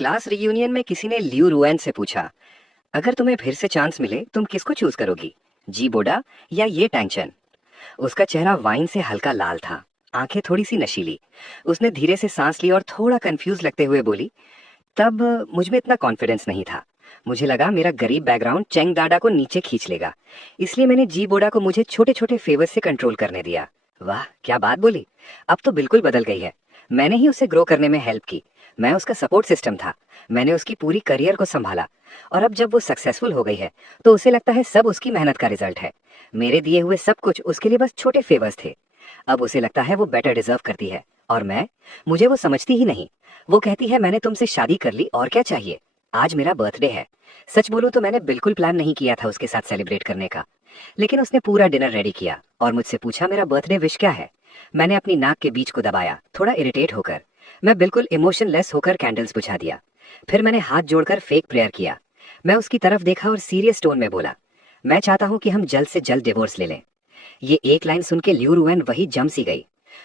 Class reunion में किसी ने लियू रुएन से पूछा, अगर तुम्हें फिर से चांस मिले तुम किसको चूज करोगी, जी बोडा या ये टैंगचन। उसका चेहरा वाइन से हल्का लाल था, आंखें थोड़ी सी नशीली। उसने धीरे से सांस ली और थोड़ा कंफ्यूज लगते हुए बोली, तब मुझ में इतना कॉन्फिडेंस नहीं था। मुझे लगा मेरा गरीब बैकग्राउंड चेंग दादा को नीचे खींच लेगा, इसलिए मैंने जी बोडा को मुझे छोटे छोटे फेवर से कंट्रोल करने दिया। वाह क्या बात बोली, अब तो बिल्कुल बदल गई है। मैंने ही उसे ग्रो करने में हेल्प की, मैं उसका सपोर्ट सिस्टम था। मैंने उसकी पूरी करियर को संभाला और अब जब वो सक्सेसफुल हो गई है तो उसे लगता है सब उसकी मेहनत का रिजल्ट है। मेरे दिए हुए सब कुछ उसके लिए बस छोटे फेवर्स थे। अब उसे लगता है वो बेटर डिजर्व करती है और मुझे वो समझती ही नहीं। वो कहती है मैंने तुमसे शादी कर ली और क्या चाहिए। आज मेरा बर्थडे है। सच बोलूं तो मैंने बिल्कुल प्लान नहीं किया था उसके साथ सेलिब्रेट करने का, लेकिन उसने पूरा डिनर रेडी किया और मुझसे पूछा मेरा बर्थडे विश क्या है। मैंने अपनी नाक के बीच को दबाया, थोड़ा इरिटेट होकर। मैं बिल्कुल इमोशनलेस होकर कैंडल्स बुझा दिया। फिर मैंने हाथ जोड़कर फेक प्रेयर किया। मैं उसकी तरफ देखा और सीरियस टोन में बोला, मैं चाहता हूं कि हम जल्द से जल्द डिवोर्स ले लें। ये एक लाइन सुन के लियू रुएन वही जम सी गई।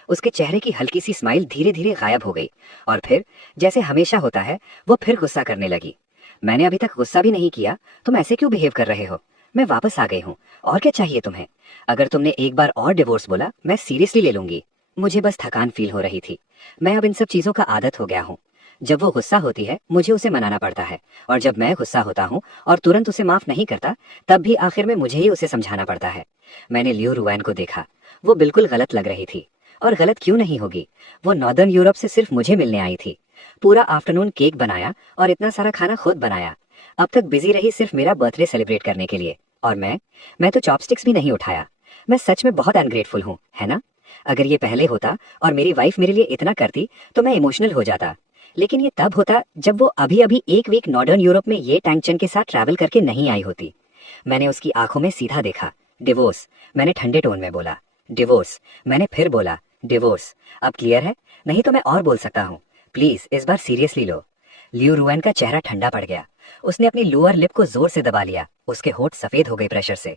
उसके चेहरे की हल्की सी स्माइल धीरे धीरे गायब हो गई और फिर जैसे हमेशा होता है वो फिर गुस्सा करने लगी। मैंने अभी तक गुस्सा भी नहीं किया, तुम ऐसे क्यों बिहेव कर रहे हो। मैं वापस आ गई हूँ, और क्या चाहिए तुम्हें। अगर तुमने एक बार और डिवोर्स बोला मैं सीरियसली ले लूंगी। मुझे बस थकान फील हो रही थी। मैं अब इन सब चीजों का आदत हो गया हूँ। जब वो गुस्सा होती है मुझे उसे मनाना पड़ता है, और जब मैं गुस्सा होता हूँ और तुरंत उसे माफ नहीं करता तब भी आखिर में मुझे ही उसे समझाना पड़ता है। मैंने लियो रुएन को देखा, वो बिल्कुल गलत लग रही थी। और गलत क्यों नहीं होगी, वो नॉर्दर्न यूरोप से सिर्फ मुझे मिलने आई थी। पूरा आफ्टरनून केक बनाया और इतना सारा खाना खुद बनाया। अब तक बिजी रही सिर्फ मेरा बर्थडे सेलिब्रेट करने के लिए, और मैं तो चॉपस्टिक्स भी नहीं उठाया। मैं सच में बहुत अनग्रेटफुल हूँ, है ना। अगर ये पहले होता और मेरी वाइफ मेरे लिए इतना करती तो मैं इमोशनल हो जाता, लेकिन ये तब होता जब वो अभी अभी एक वीक नॉर्दर्न यूरोप में ये टैंगचन के साथ ट्रैवल करके नहीं आई होती। मैंने उसकी आंखों में सीधा देखा। डिवोर्स, मैंने ठंडे टोन में बोला। डिवोर्स, मैंने फिर बोला। डिवोर्स, अब क्लियर है, नहीं तो मैं और बोल सकता हूँ। प्लीज इस बार सीरियसली लो। लियू रुएन का चेहरा ठंडा पड़ गया। उसने अपनी लोअर लिप को जोर से दबा लिया। उसके होठ सफेद हो गए प्रेशर से।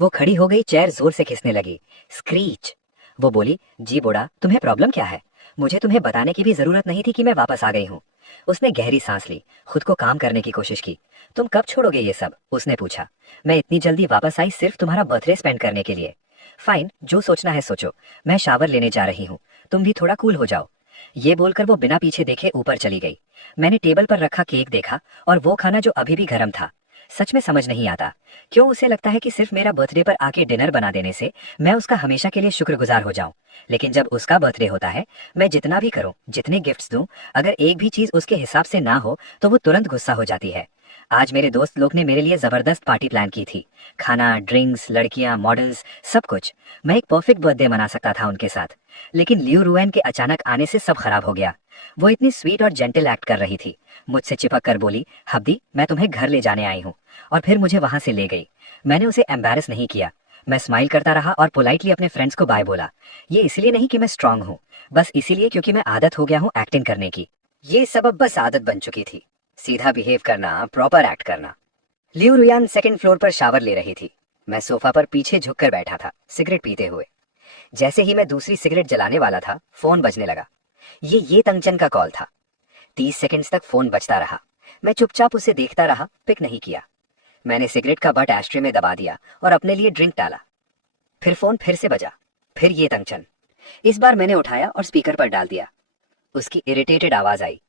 वो खड़ी हो गई, चेयर जोर से खिसने लगी। स्क्रीच। वो बोली, जी बोड़ा तुम्हें प्रॉब्लम क्या है। मुझे तुम्हें बताने की भी जरूरत नहीं थी कि मैं वापस आ गई हूँ। उसने गहरी सांस ली, खुद को काम करने की कोशिश की। तुम कब छोड़ोगे ये सब, उसने पूछा। मैं इतनी जल्दी वापस आई सिर्फ तुम्हारा बर्थडे स्पेंड करने के लिए। फाइन, जो सोचना है सोचो। मैं शावर लेने जा रही हूँ, तुम भी थोड़ा कूल हो जाओ। ये बोलकर वो बिना पीछे देखे ऊपर चली गई। मैंने टेबल पर रखा केक देखा और वो खाना जो अभी भी गर्म था। सच में समझ नहीं आता क्यों उसे लगता है कि सिर्फ मेरा बर्थडे पर आके डिनर बना देने से मैं उसका हमेशा के लिए शुक्रगुजार हो जाऊं। लेकिन जब उसका बर्थडे होता है, मैं जितना भी करूं, जितने गिफ्ट्स दूं, अगर एक भी चीज उसके हिसाब से ना हो तो वो तुरंत गुस्सा हो जाती है। आज मेरे दोस्त लोग ने मेरे लिए जबरदस्त पार्टी प्लान की थी। खाना, ड्रिंक्स, लड़कियां, मॉडल्स, सब कुछ। मैं एक परफेक्ट बर्थडे मना सकता था उनके साथ, लेकिन लियू रुएन के अचानक आने से सब खराब हो गया। वो इतनी स्वीट और जेंटल एक्ट कर रही थी। मुझसे चिपक कर बोली, हब्दी मैं तुम्हें घर ले जाने आई हूँ, और फिर मुझे वहां से ले गई। मैंने उसे एम्बैरस नहीं किया। मैं स्माइल करता रहा और पोलाइटली अपने फ्रेंड्स को बाय बोला। ये इसलिए नहीं कि मैं स्ट्रांग हूँ, बस इसीलिए क्योंकि मैं आदत हो गया हूँ एक्टिंग करने की। ये सब अब बस आदत बन चुकी थी, सीधा बिहेव करना, प्रॉपर एक्ट करना। लियू रुयान सेकंड फ्लोर पर शावर ले रही थी। मैं सोफा पर पीछे झुककर बैठा था, सिगरेट पीते हुए। जैसे ही मैं दूसरी सिगरेट जलाने वाला था, फोन बजने लगा। ये तंगचन का कॉल था। 30 सेकंड्स तक फोन बजता रहा। मैं चुपचाप उसे देखता रहा, पिक नहीं किया। मैंने सिगरेट का बट एस्ट्रे में दबा दिया और अपने लिए ड्रिंक डाला। फिर फोन फिर से बजा, फिर ये तंगचन। इस बार मैंने उठाया और स्पीकर पर डाल दिया। उसकी इरिटेटेड आवाज आई,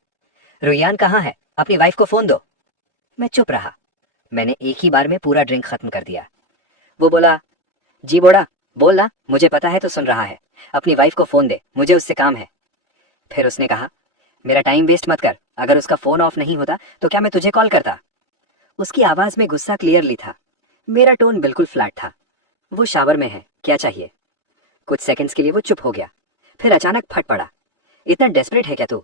रुयान कहाँ है, अपनी वाइफ को फोन दो। मैं चुप रहा। मैंने एक ही बार में पूरा ड्रिंक खत्म कर दिया। वो बोला, जी बोड़ा बोलना, मुझे पता है तो सुन रहा है, अपनी वाइफ को फोन दे, मुझे उससे काम है। फिर उसने कहा, मेरा टाइम वेस्ट मत कर, अगर उसका फोन ऑफ नहीं होता तो क्या मैं तुझे कॉल करता। उसकी आवाज में गुस्सा क्लियरली था। मेरा टोन बिल्कुल फ्लैट था। वो शावर में है, क्या चाहिए। कुछ सेकंड्स के लिए वो चुप हो गया, फिर अचानक फट पड़ा, इतना डेस्परेट है क्या तू।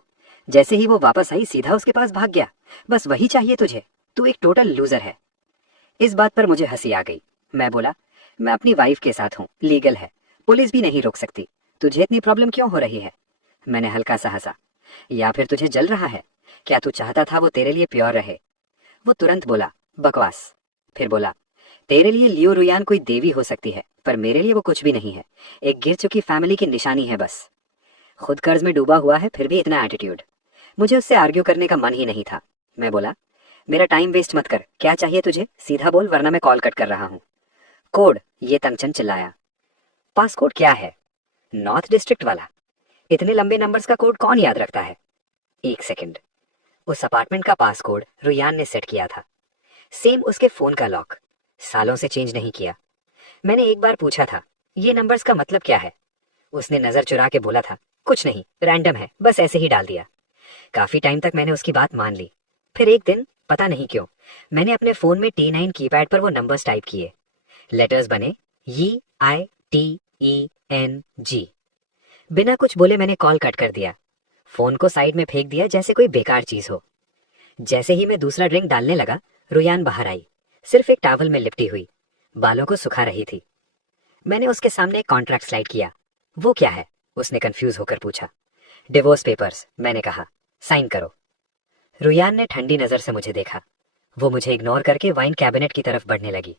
जैसे ही वो वापस आई सीधा उसके पास भाग गया। बस वही चाहिए तुझे, तू एक टोटल लूजर है। इस बात पर मुझे हंसी आ गई। मैं बोला, मैं अपनी वाइफ के साथ हूँ, लीगल है, पुलिस भी नहीं रोक सकती, तुझे इतनी प्रॉब्लम क्यों हो रही है। मैंने हल्का सा हंसा। या फिर तुझे जल रहा है, क्या तू चाहता था वो तेरे लिए प्योर रहे। वो तुरंत बोला, बकवास। फिर बोला, तेरे लिए लियो रुयान कोई देवी हो सकती है, पर मेरे लिए वो कुछ भी नहीं है, एक गिर चुकी फैमिली की निशानी है बस। खुद कर्ज में डूबा हुआ है फिर भी इतना एटीट्यूड। मुझे उससे आर्ग्यू करने का मन ही नहीं था। मैं बोला, मेरा टाइम वेस्ट मत कर, क्या चाहिए तुझे, सीधा बोल वरना मैं कॉल कट कर रहा हूँ। कोड, ये तंगचंद चिल्लाया। पासकोड क्या है? नॉर्थ डिस्ट्रिक्ट वाला? इतने लंबे नंबर्स का कोड कौन याद रखता है? एक सेकंड। उस अपार्टमेंट का पासकोड रुयान ने सेट किया था, सेम उसके फोन का लॉक, सालों से चेंज नहीं किया। मैंने एक बार पूछा था, ये नंबर्स का मतलब क्या है? उसने नजर चुरा के बोला था, कुछ नहीं, रैंडम है, बस ऐसे ही डाल दिया। काफी टाइम तक मैंने उसकी बात मान ली। फिर एक दिन, पता नहीं क्यों, मैंने अपने फोन में T9 कीपैड पर वो नंबर्स टाइप किए। लेटर्स बने EITENG। बिना कुछ बोले मैंने कॉल कट कर दिया, फोन को साइड में फेंक दिया जैसे कोई बेकार चीज हो। जैसे ही मैं दूसरा ड्रिंक डालने लगा, रुयान बाहर आई, सिर्फ एक टॉवल में लिपटी हुई, बालों को सुखा रही थी। मैंने उसके सामने एक कॉन्ट्रैक्ट स्लाइड किया। वो क्या है? उसने कंफ्यूज होकर पूछा। डिवोर्स पेपर्स, मैंने कहा, साइन करो। रुयान ने ठंडी नजर से मुझे देखा। वो मुझे इग्नोर करके वाइन कैबिनेट की तरफ बढ़ने लगी।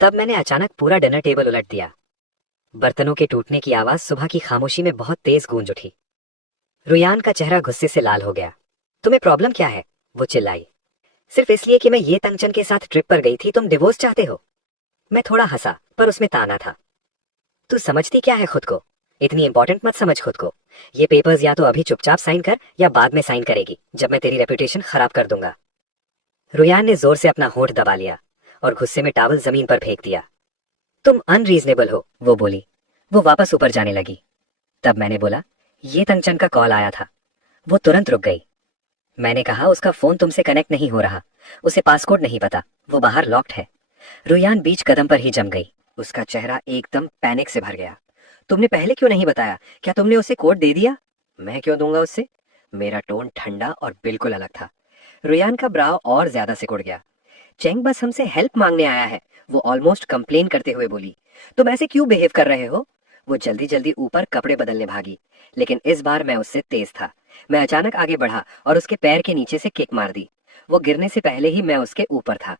तब मैंने अचानक पूरा डिनर टेबल उलट दिया। बर्तनों के टूटने की आवाज सुबह की खामोशी में बहुत तेज गूंज उठी। रुयान का चेहरा गुस्से से लाल हो गया। तुम्हें प्रॉब्लम क्या है? वो चिल्लाई। सिर्फ इसलिए कि मैं ये तंगचन के साथ ट्रिप पर गई थी तुम डिवोर्स चाहते हो? मैं थोड़ा हंसा, पर उसमें ताना था। तू समझती क्या है खुद को? इतनी इंपॉर्टेंट मत समझ खुद को। ये पेपर्स या तो अभी चुपचाप साइन कर या बाद में साइन करेगी जब मैं तेरी रेपुटेशन खराब कर दूंगा। रुयान ने जोर से अपना होंठ दबा लिया और गुस्से में टॉवल जमीन पर फेंक दिया। तुम अनरीजनेबल हो, वो बोली। वो वापस ऊपर जाने लगी। तब मैंने बोला, ये तंगचन का कॉल आया था। वो तुरंत रुक गई। मैंने कहा, उसका फोन तुमसे कनेक्ट नहीं हो रहा, उसे पासकोड नहीं पता, वो बाहर लॉक्ड है। रुयान बीच कदम पर ही जम गई। उसका चेहरा एकदम पैनिक से भर गया। तुमने पहले क्यों नहीं बताया? क्या तुमने उसे कोड दे दिया? मैं क्यों दूंगा उससे? मेरा टोन ठंडा और बिल्कुल अलग था। रुयान का ब्राव और ज्यादा सिकुड़ गया। चेंग बस हमसे हेल्प मांगने आया है, वो ऑलमोस्ट कंप्लेन करते हुए बोली। तुम ऐसे क्यों बिहेव कर रहे हो? वो जल्दी जल्दी ऊपर कपड़े बदलने भागी, लेकिन इस बार मैं उससे तेज था। मैं अचानक आगे बढ़ा और उसके पैर के नीचे से किक मार दी। वो गिरने से पहले ही मैं उसके ऊपर था।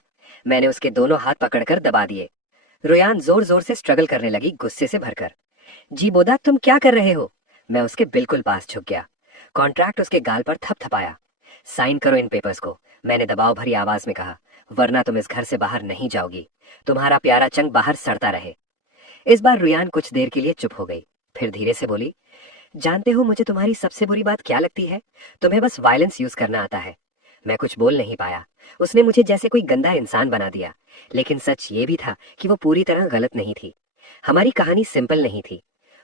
मैंने उसके दोनों हाथ पकड़कर दबा दिए। रुयान जोर जोर से स्ट्रगल करने लगी, गुस्से से भरकर। जी बोदा, तुम क्या कर रहे हो? मैं उसके बिल्कुल पास झुक गया। कॉन्ट्रैक्ट उसके गाल पर थपथपाया। साइन करो इन पेपर्स को, मैंने दबाव भरी आवाज में कहा, वरना तुम इस घर से बाहर नहीं जाओगी। तुम्हारा प्यारा चंग बाहर सड़ता रहे। इस बार रुयान कुछ देर के लिए चुप हो गई, फिर धीरे से बोली, जानते हो मुझे तुम्हारी सबसे बुरी बात क्या लगती है? तुम्हें बस वायलेंस यूज करना आता है। मैं कुछ बोल नहीं पाया। उसने मुझे जैसे कोई गंदा इंसान बना दिया। लेकिन सच ये भी था कि वो पूरी तरह गलत नहीं थी। हमारी कहानी सिंपल नहीं थी।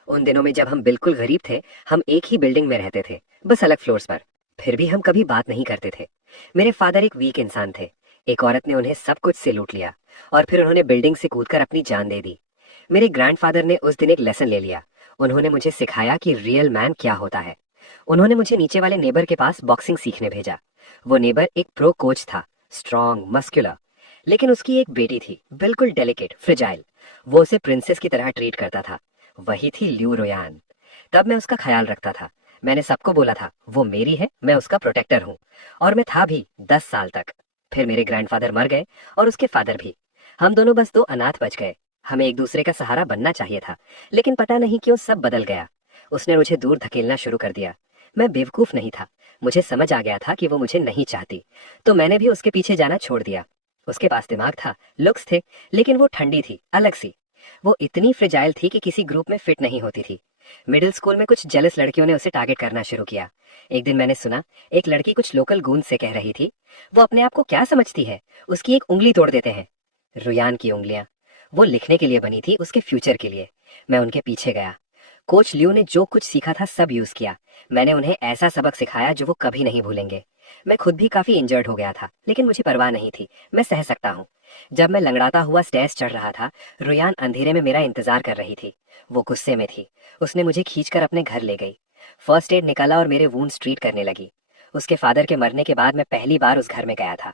उन दिनों में जब हम बिल्कुल गरीब थे, हम एक ही बिल्डिंग में रहते थे, बस अलग फ्लोर्स पर। फिर भी हम कभी बात नहीं करते थे। मेरे फादर एक वीक इंसान थे। एक औरत ने उन्हें सब कुछ से लूट लिया और फिर उन्होंने बिल्डिंग से कूदकर अपनी जान दे दी। मेरे ग्रैंडफादर ने उस दिन एक लेसन ले लिया। उन्होंने मुझे सिखाया कि रियल मैन क्या होता है। उन्होंने मुझे नीचे वाले नेबर के पास बॉक्सिंग सीखने भेजा। वो नेबर एक प्रो कोच था, स्ट्रॉन्ग, मस्कुलर, लेकिन उसकी एक बेटी थी, बिल्कुल डेलिकेट, फ्रिजाइल। वो उसे प्रिंसेस की तरह ट्रीट करता था। वही थी ल्यू रोयान। तब मैं उसका ख्याल रखता था। मैंने सबको बोला था, वो मेरी है, मैं उसका प्रोटेक्टर हूँ। और मैं था भी 10 साल तक। फिर मेरे ग्रैंडफादर मर गए और उसके फादर भी। हम दोनों बस दो अनाथ बच गए। हमें एक दूसरे का सहारा बनना चाहिए था, लेकिन पता नहीं क्यों सब बदल गया। उसने मुझे दूर धकेलना शुरू कर दिया। मैं बेवकूफ नहीं था। मुझे समझ आ गया था कि वो मुझे नहीं चाहती, तो मैंने भी उसके पीछे जाना छोड़ दिया। उसके पास दिमाग था, लुक्स थे, लेकिन वो ठंडी थी, अलग सी। वो इतनी फ्रिजाइल थी कि किसी ग्रुप में फिट नहीं होती थी। मिडिल स्कूल में कुछ जेलस लड़कियों ने उसे टारगेट करना शुरू किया। एक दिन मैंने सुना, एक लड़की कुछ लोकल गूंज से कह रही थी, वो अपने आप को क्या समझती है, उसकी एक उंगली तोड़ देते हैं। रुयान की उंगलियां, वो लिखने के लिए बनी थी, उसके फ्यूचर के लिए। मैं उनके पीछे गया। कोच लियो ने जो कुछ सीखा था सब यूज किया। मैंने उन्हें ऐसा सबक सिखाया जो वो कभी नहीं भूलेंगे। मैं खुद भी काफी इंजर्ड हो गया था, लेकिन मुझे परवाह नहीं थी, मैं सह सकता हूँ। जब मैं लंगड़ाता हुआ स्टेयर्स चढ़ रहा था, रुयान अंधेरे में मेरा इंतजार कर रही थी। वो गुस्से में थी। उसने मुझे खींचकर अपने घर ले गई। फर्स्ट एड निकाला और मेरे वूंड्स ट्रीट करने लगी। उसके फादर के मरने के बाद मैं पहली बार उस घर में गया था।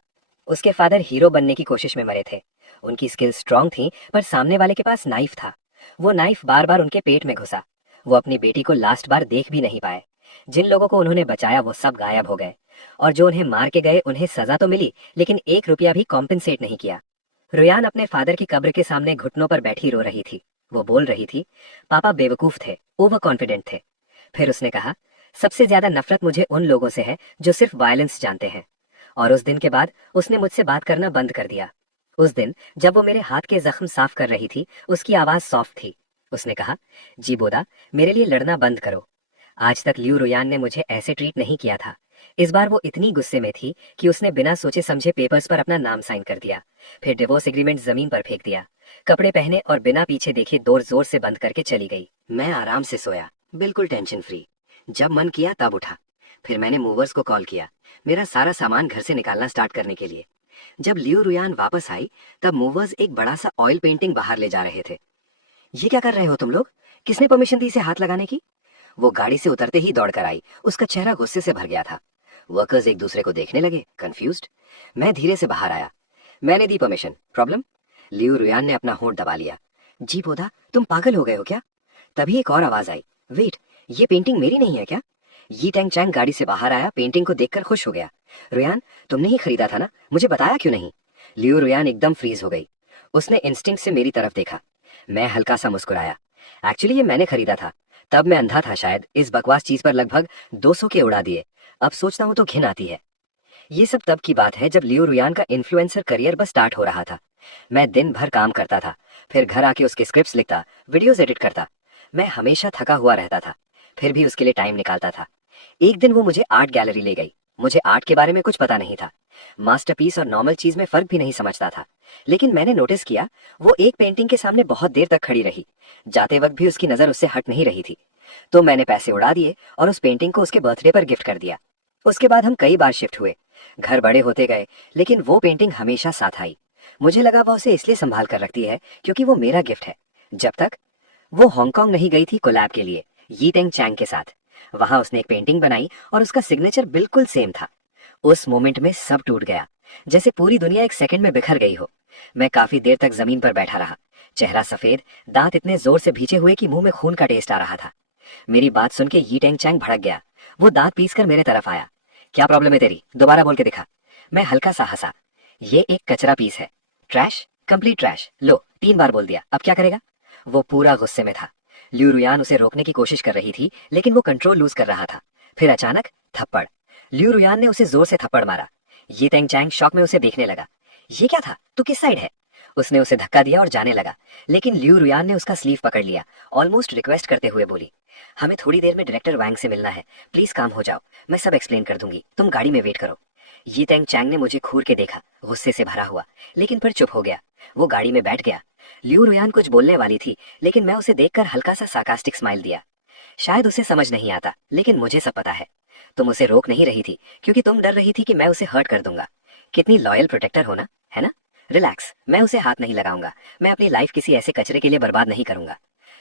उसके फादर हीरो बनने की कोशिश में मरे थे। उनकी स्किल्स स्ट्रांग थी, पर सामने वाले के पास नाइफ था। वो नाइफ बार बार उनके पेट में घुसा। वो अपनी बेटी को लास्ट बार देख भी नहीं पाए। जिन लोगों को उन्होंने बचाया वो सब गायब हो गए, और जो उन्हें मार के गए उन्हें सजा तो मिली, लेकिन 1 रुपया भी कॉम्पेंसेट नहीं किया। रुयान अपने फादर की कब्र के सामने घुटनों पर बैठी रो रही थी। वो बोल रही थी, पापा बेवकूफ थे, ओवर कॉन्फिडेंट थे। फिर उसने कहा, सबसे ज्यादा नफरत मुझे उन लोगों से है जो सिर्फ वायलेंस जानते हैं। और उस दिन के बाद उसने मुझसे बात करना बंद कर दिया। उस दिन जब वो मेरे हाथ के जख्म साफ कर रही थी, उसकी आवाज सॉफ्ट थी। उसने कहा, जी बोदा, मेरे लिए लड़ना बंद करो। आज तक लियू रुयान ने मुझे ऐसे ट्रीट नहीं किया था। इस बार वो इतनी गुस्से में थी कि उसने बिना सोचे समझे पेपर्स पर अपना नाम साइन कर दिया, फिर डिवोर्स एग्रीमेंट जमीन पर फेंक दिया, कपड़े पहने और बिना पीछे देखे डोर जोर से बंद करके चली गई। मैं आराम से सोया, बिल्कुल टेंशन फ्री। जब मन किया तब उठा। फिर मैंने मूवर्स को कॉल किया, मेरा सारा सामान घर से निकालना स्टार्ट करने के लिए। जब लियू रुयान वापस आई तब मूवर्स एक बड़ा सा ऑयल पेंटिंग बाहर ले जा रहे थे। ये क्या कर रहे हो तुम लोग? किसने परमिशन दी इसे हाथ लगाने की? वो गाड़ी से उतरते ही दौड़ कर आई। उसका चेहरा गुस्से से भर गया था। वर्कर्स एक दूसरे को देखने लगे, कंफ्यूज्ड। मैं धीरे से बाहर आया। मैंने दी परमिशन, प्रॉब्लम? लियू रुयान ने अपना होंठ दबा लिया। जी बोधा, तुम पागल हो गए हो क्या? तभी एक और आवाज आई, वेट, ये पेंटिंग मेरी नहीं है क्या? यी टैंग चैंग गाड़ी से बाहर आया, पेंटिंग को देखकर खुश हो गया। रुयान, तुमने ही खरीदा था ना, मुझे बताया क्यों नहीं? लियू रुयान एकदम फ्रीज हो गई। उसने इंस्टिंक्ट से मेरी तरफ देखा। मैं हल्का सा मुस्कुराया। एक्चुअली ये मैंने खरीदा था, तब मैं अंधा था शायद। इस बकवास चीज पर लगभग 200 के उड़ा दिए। अब सोचता हूँ तो घिन आती है। ये सब तब की बात है जब लियो रुयान का इन्फ्लुएंसर करियर बस स्टार्ट हो रहा था। मैं दिन भर काम करता था, फिर घर आके उसके स्क्रिप्ट्स लिखता, वीडियोस एडिट करता। मैं हमेशा थका हुआ रहता था, फिर भी उसके लिए टाइम निकालता था। एक दिन वो मुझे आर्ट गैलरी ले गई। मुझे आर्ट के बारे में कुछ पता नहीं था, मास्टरपीस और नॉर्मल चीज में फर्क भी नहीं समझता था। लेकिन मैंने नोटिस किया, वो एक पेंटिंग के सामने बहुत देर तक खड़ी रही। जाते वक्त भी उसकी नजर उससे हट नहीं रही थी। तो मैंने पैसे उड़ा दिए और उस पेंटिंग को उसके बर्थडे पर गिफ्ट कर दिया। उसके बाद हम कई बार शिफ्ट हुए, घर बड़े होते गए, लेकिन वो पेंटिंग हमेशा साथ आई। मुझे लगा वह उसे इसलिए संभाल कर रखती है क्योंकि वो मेरा गिफ्ट है। जब तक वो हांगकांग नहीं गई थी कोलैब के लिए, यी टेंग चैंग के साथ। वहां उसने एक पेंटिंग बनाई और उसका सिग्नेचर बिल्कुल सेम था। उस मोमेंट में सब टूट गया, जैसे पूरी दुनिया एक सेकंड में बिखर गई हो। मैं काफी देर तक जमीन पर बैठा रहा, चेहरा सफेद, दांत इतने जोर से भींचे हुए कि मुंह में खून का टेस्ट आ रहा था। मेरी बात सुन के यी टेंग चैंग भड़क गया। वो दांत पीस कर मेरे तरफ आया। क्या प्रॉब्लम है तेरी, दोबारा बोल के दिखा। मैं हल्का सा हंसा। ये एक कचरा पीस है, ट्रैश, कंप्लीट ट्रैश। लो, 3 बार बोल दिया, अब क्या करेगा? वो पूरा गुस्से में था। लियू रुयान उसे रोकने की कोशिश कर रही थी, लेकिन वो कंट्रोल लूज कर रहा था। फिर अचानक थप्पड़। लियू रुयान ने उसे जोर से थप्पड़ मारा। ये टेंग चैंग शॉक में उसे देखने लगा। ये क्या था, तू किस साइड है? उसने उसे धक्का दिया और जाने लगा, लेकिन लियू रुयान ने उसका स्लीव पकड़ लिया, ऑलमोस्ट रिक्वेस्ट करते हुए बोली, हमें थोड़ी देर में डायरेक्टर वैंग से मिलना है, प्लीज काम हो जाओ, मैं सब एक्सप्लेन कर दूंगी, तुम गाड़ी में वेट करो। ये टेंग चैंग ने मुझे घूर के देखा, गुस्से से भरा हुआ, लेकिन फिर चुप हो गया। वो गाड़ी में बैठ गया। लियू रुयान कुछ बोलने वाली थी, लेकिन मैं उसे देखकर हल्का सा सार्कास्टिक स्माइल दिया। शायद उसे समझ नहीं आता, लेकिन मुझे सब पता है। तुम उसे रोक नहीं रही थी क्योंकि तुम डर रही थी कि मैं उसे हर्ट कर दूंगा। कितनी लॉयल प्रोटेक्टर हो ना, है ना? रिलैक्स, मैं उसे हाथ नहीं लगाऊंगा। मैं अपनी लाइफ किसी ऐसे कचरे के लिए बर्बाद नहीं करूंगा।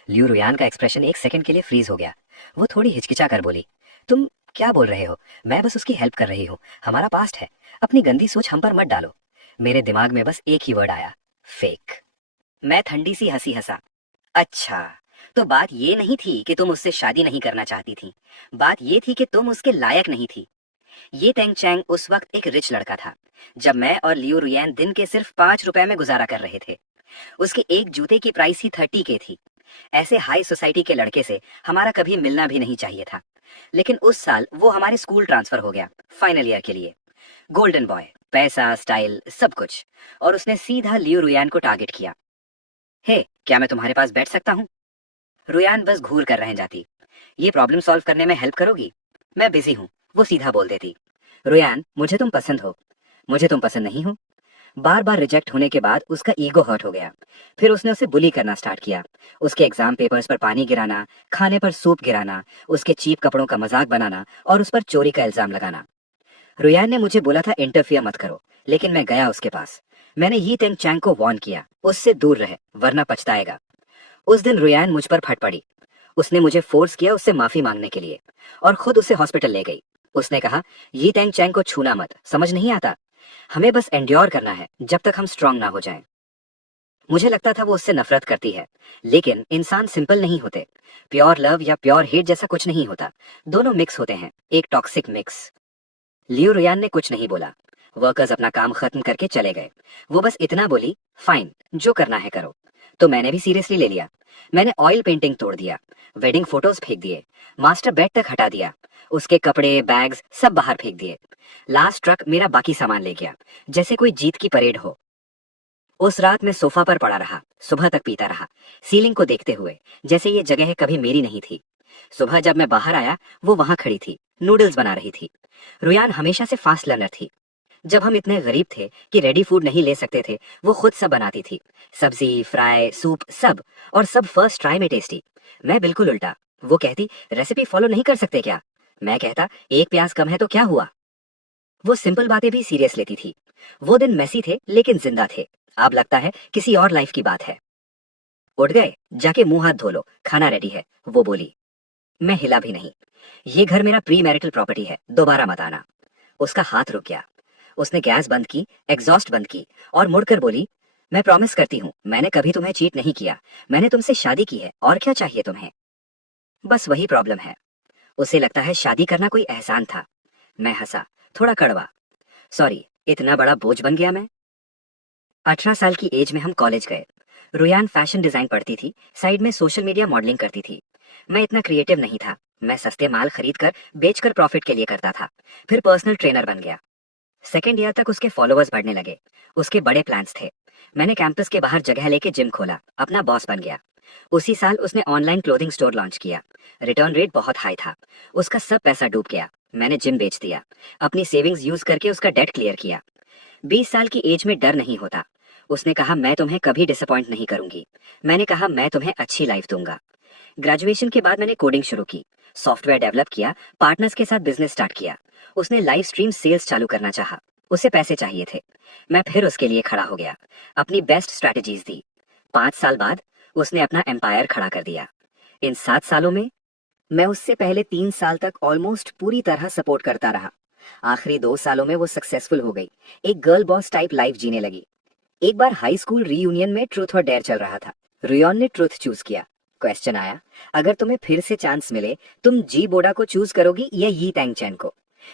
लियू रुयान का एक्सप्रेशन एक सेकंड के लिए फ्रीज हो गया। वो थोड़ी हिचकिचा कर बोली, तुम क्या बोल रहे हो? मैं बस उसकी हेल्प कर रही हूँ, हमारा पास्ट है, अपनी गंदी सोच हम पर मत डालो। मेरे दिमाग में बस एक ही वर्ड आया, फेक। मैं ठंडी सी हंसी हंसा। अच्छा, तो बात ये नहीं थी कि तुम उससे शादी नहीं करना चाहती थी, बात ये थी कि तुम उसके लायक नहीं थी। ये टेंग चैंग उस वक्त एक रिच लड़का था, जब मैं और लियो रुयान दिन के सिर्फ 5 रुपए में गुजारा कर रहे थे। उसके एक जूते की प्राइस ही 30 के थी। ऐसे हाई सोसाइटी के लड़के से हमारा कभी मिलना भी नहीं चाहिए था। लेकिन उस साल वो हमारे स्कूल ट्रांसफर हो गया, फाइनल ईयर के लिए। गोल्डन बॉय, पैसा, स्टाइल, सब कुछ। और उसने सीधा लियो रुयान को टारगेट किया। हे, क्या मैं तुम्हारे पास बैठ सकता हूँ? रुयान बस घूर कर रह जाती। ये प्रॉब्लम सॉल्व करने में हेल्प करोगी? मैं बिजी हूँ, वो सीधा बोल देती। रुयान, मुझे तुम पसंद हो। मुझे तुम पसंद नहीं हो। बार बार रिजेक्ट होने के बाद उसका ईगो हर्ट हो गया। फिर उसने उसे बुली करना स्टार्ट किया। उसके एग्जाम पेपर्स पर पानी गिराना, खाने पर सूप गिराना, उसके चीप कपड़ों का मजाक बनाना और उस पर चोरी का इल्जाम लगाना। रुयान ने मुझे बोला था इंटरफियर मत करो, लेकिन मैं गया उसके पास। मैंने यी टेंग चैंग को वार्न किया, उससे दूर रहे वरना पछताएगा। उस दिन रुयान मुझ पर फट पड़ी। उसने मुझे फोर्स किया उससे माफी मांगने के लिए और खुद उसे हॉस्पिटल ले गई। उसने कहा, यी टेंग चैंग को छूना मत, समझ नहीं आता? हमें बस एंड्योर करना है जब तक हम स्ट्रांग ना हो जाएं। मुझे लगता था वो उससे नफरत करती है, लेकिन इंसान सिंपल नहीं होते। प्योर लव या प्योर हेट जैसा कुछ नहीं होता, दोनों मिक्स होते हैं, एक टॉक्सिक मिक्स। लियो रुयान ने कुछ नहीं बोला। वर्कर्स अपना काम खत्म करके चले गए। वो बस इतना बोली, फाइन, जो करना है करो। तो मैंने भी सीरियसली ले लिया। मैंने ऑयल पेंटिंग तोड़ दिया, वेडिंग फोटोज फेंक दिए, मास्टर बेड तक हटा दिया। उसके कपड़े, बैग्स सब बाहर फेंक दिए। लास्ट ट्रक मेरा बाकी सामान ले गया, जैसे कोई जीत की परेड हो। उस रात मैं सोफा पर पड़ा रहा, सुबह तक पीता रहा, सीलिंग को देखते हुए, जैसे ये जगह कभी मेरी नहीं थी। सुबह जब मैं बाहर आया, वो वहां खड़ी थी, नूडल्स बना रही थी। रुयान हमेशा से फास्ट लर्नर थी। जब हम इतने गरीब थे कि रेडी फूड नहीं ले सकते थे, वो खुद सब बनाती थी, सब्जी, फ्राई, सूप, सब। और सब फर्स्ट ट्राई में टेस्टी। मैं बिल्कुल उल्टा। वो कहती, रेसिपी फॉलो नहीं कर सकते क्या? मैं कहता, एक प्याज कम है तो क्या हुआ? वो सिंपल बातें भी सीरियस लेती थी। वो दिन मेसी थे लेकिन जिंदा थे। अब लगता है किसी और लाइफ की बात है। उठ गए, जाके मुंह हाथ धो लो, खाना रेडी है, वो बोली। मैं हिला भी नहीं। ये घर मेरा प्री मैरिटल प्रॉपर्टी है, दोबारा मत आना। उसका हाथ रुक गया। उसने गैस बंद की, एग्जॉस्ट बंद की और मुड़कर बोली, मैं प्रॉमिस करती हूँ, मैंने कभी तुम्हें चीट नहीं किया। मैंने तुमसे शादी की है, और क्या चाहिए तुम्हें? बस वही प्रॉब्लम है। उसे लगता है शादी करना कोई एहसान था। मैं हंसा, थोड़ा कड़वा। सॉरी, इतना बड़ा बोझ बन गया मैं। 18 साल की एज में हम कॉलेज गए। रुयान फैशन डिजाइन पढ़ती थी, साइड में सोशल मीडिया मॉडलिंग करती थी। मैं इतना क्रिएटिव नहीं था। मैं सस्ते माल खरीद कर बेचकर प्रॉफिट के लिए करता था। फिर पर्सनल ट्रेनर बन गया। सेकेंड ईयर तक उसके फॉलोअर्स बढ़ने लगे। उसके बड़े प्लान्स थे। मैंने कैंपस के बाहर जगह लेके जिम खोला, अपना बॉस बन गया। उसी साल उसने ऑनलाइन क्लोथिंग स्टोर लॉन्च किया। रिटर्न रेट बहुत हाई था। उसका सब पैसा डूब गया। मैंने जिम बेच दिया। अपनी सेविंग्स यूज करके उसका डेट क्लियर किया। 20 साल की एज में डर नहीं होता। उसने कहा, मैं तुम्हें कभी डिसअपॉइंट नहीं करूंगी। मैंने कहा, मैं तुम्हें अच्छी लाइफ दूंगा। ग्रेजुएशन के बाद मैंने कोडिंग शुरू की, सॉफ्टवेयर डेवलप किया, पार्टनर्स के साथ बिजनेस स्टार्ट किया। उसने लाइव स्ट्रीम सेल्स चालू करना चाहा। उसे पैसे चाहिए थे। मैं फिर उसके लिए खड़ा हो गया, अपनी बेस्ट स्ट्रैटेजीज दी। 5 साल बाद उसने अपना एम्पायर खड़ा कर दिया। इन 7 सालों में मैं उससे पहले 3 साल तक ऑलमोस्ट पूरी तरह सपोर्ट करता रहा। आखिरी 2 सालों में वो सक्सेसफुल हो गई, एक गर्ल बॉस टाइप लाइफ जीने लगी। एक बार हाई स्कूल रीयूनियन में ट्रूथ और डेयर चल रहा था। रुयॉन ने ट्रूथ चूज किया। क्वेश्चन आया, अगर तुम्हें फिर से चांस मिले, तुम जी बोडा को चूज करोगी या यी टैंग चैन को?